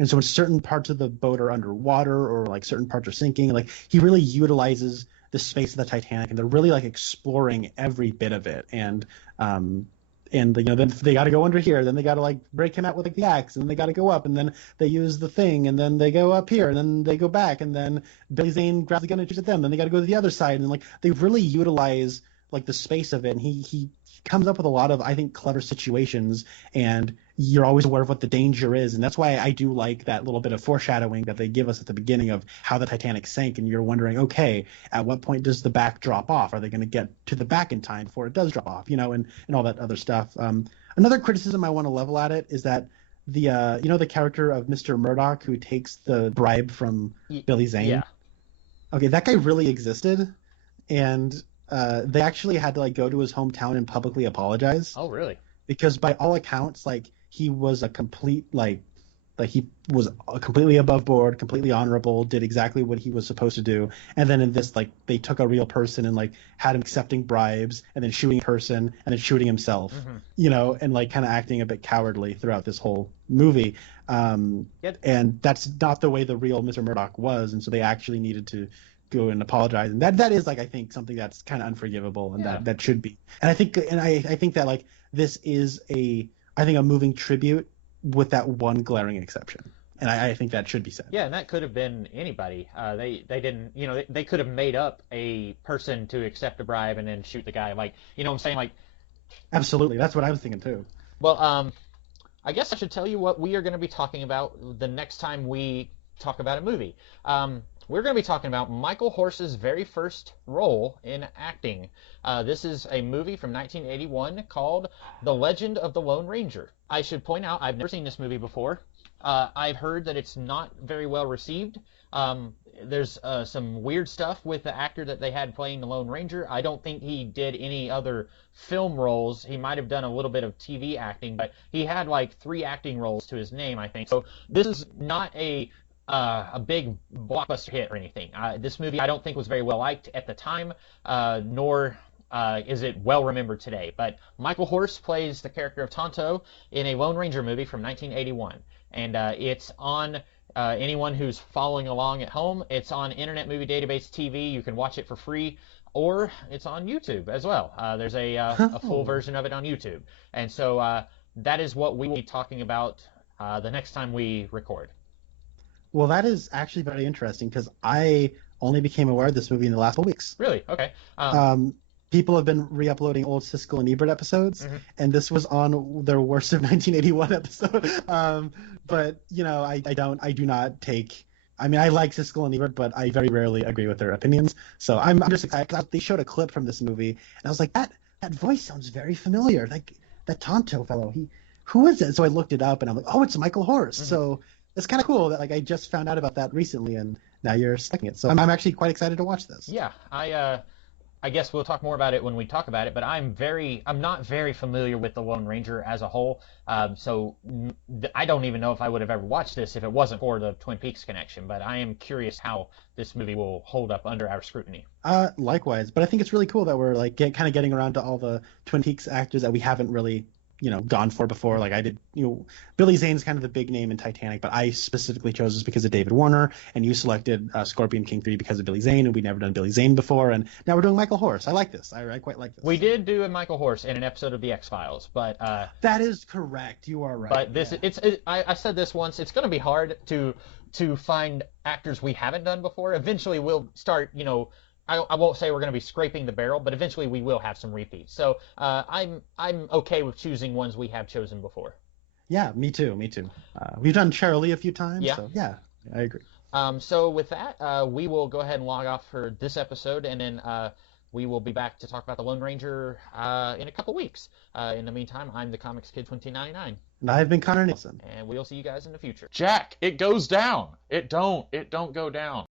And so when certain parts of the boat are underwater, or like certain parts are sinking, like he really utilizes the space of the Titanic, and they're really like exploring every bit of it. And then they got to go under here, then they got to like break him out with like the axe, and they got to go up, and then they use the thing, and then they go up here, and then they go back, and then Billy Zane grabs the gun and shoots at them, then they got to go to the other side, and like they really utilize like the space of it, and he comes up with a lot of, I think, clever situations, and you're always aware of what the danger is. And that's why I do like that little bit of foreshadowing that they give us at the beginning of how the Titanic sank, and you're wondering, okay, at what point does the back drop off? Are they going to get to the back in time before it does drop off, and all that other stuff. Another criticism I want to level at it is that the character of Mr. Murdoch, who takes the bribe from Billy Zane. Yeah. Okay, that guy really existed, and they actually had to like go to his hometown and publicly apologize. Oh, really? Because by all accounts, like he was a complete like he was completely above board, completely honorable, did exactly what he was supposed to do. And then in this, like they took a real person and like had him accepting bribes, and then shooting a person, and then shooting himself, mm-hmm. And like kind of acting a bit cowardly throughout this whole movie. And that's not the way the real Mr. Murdoch was. And so they actually needed to go and apologize, and that is like, I think, something that's kind of unforgivable, and that should be. And I think that like this is a moving tribute with that one glaring exception, and I think that should be said. Yeah, and that could have been anybody. They didn't, they could have made up a person to accept a bribe and then shoot the guy. Like, what I'm saying? Like, absolutely, that's what I was thinking too. Well, I guess I should tell you what we are going to be talking about the next time we talk about a movie. We're going to be talking about Michael Horse's very first role in acting. This is a movie from 1981 called The Legend of the Lone Ranger. I should point out, I've never seen this movie before. I've heard that it's not very well received. there's some weird stuff with the actor that they had playing the Lone Ranger. I don't think he did any other film roles. He might have done a little bit of TV acting, but he had like 3 acting roles to his name, I think. So this is not a big blockbuster hit or anything. This movie I don't think was very well liked at the time, nor is it well remembered today. But Michael Horse plays the character of Tonto in a Lone Ranger movie from 1981, and it's on anyone who's following along at home. It's on Internet Movie Database TV. You can watch it for free, or it's on YouTube as well. There's a full version of it on YouTube, and so that is what we will be talking about the next time we record. Well, that is actually very interesting because I only became aware of this movie in the last couple weeks. Really? Okay. People have been re-uploading old Siskel and Ebert episodes, and this was on their worst of 1981 episode. But I do not take. I mean, I like Siskel and Ebert, but I very rarely agree with their opinions. So I'm just excited because they showed a clip from this movie, and I was like, that voice sounds very familiar. Like that Tonto fellow. Who is it? So I looked it up, and I'm like, oh, it's Michael Horse. So it's kind of cool that like I just found out about that recently, and now you're second it. So I'm actually quite excited to watch this. Yeah, I guess we'll talk more about it when we talk about it, but I'm not very familiar with the Lone Ranger as a whole, so I don't even know if I would have ever watched this if it wasn't for the Twin Peaks connection, but I am curious how this movie will hold up under our scrutiny. Likewise, but I think it's really cool that we're like kind of getting around to all the Twin Peaks actors that we haven't really gone for before. Like I did, Billy Zane's kind of the big name in Titanic, but I specifically chose this because of David Warner, and you selected Scorpion King 3 because of Billy Zane, and we'd never done Billy Zane before, and now we're doing Michael Horse. I like this. I quite like this. We did do a Michael Horse in an episode of The X-Files, but... that is correct. You are right. But this, I said this once, it's going to be hard to find actors we haven't done before. Eventually we'll start, I won't say we're going to be scraping the barrel, but eventually we will have some repeats. So I'm okay with choosing ones we have chosen before. Yeah, me too. We've done Cheryl Lee a few times. Yeah. So yeah, I agree. So with that, we will go ahead and log off for this episode, and then we will be back to talk about the Lone Ranger in a couple weeks. In the meantime, I'm the Comics Kid 2099. And I've been Connor Nielsen. And we'll see you guys in the future. Jack, it goes down. It don't go down.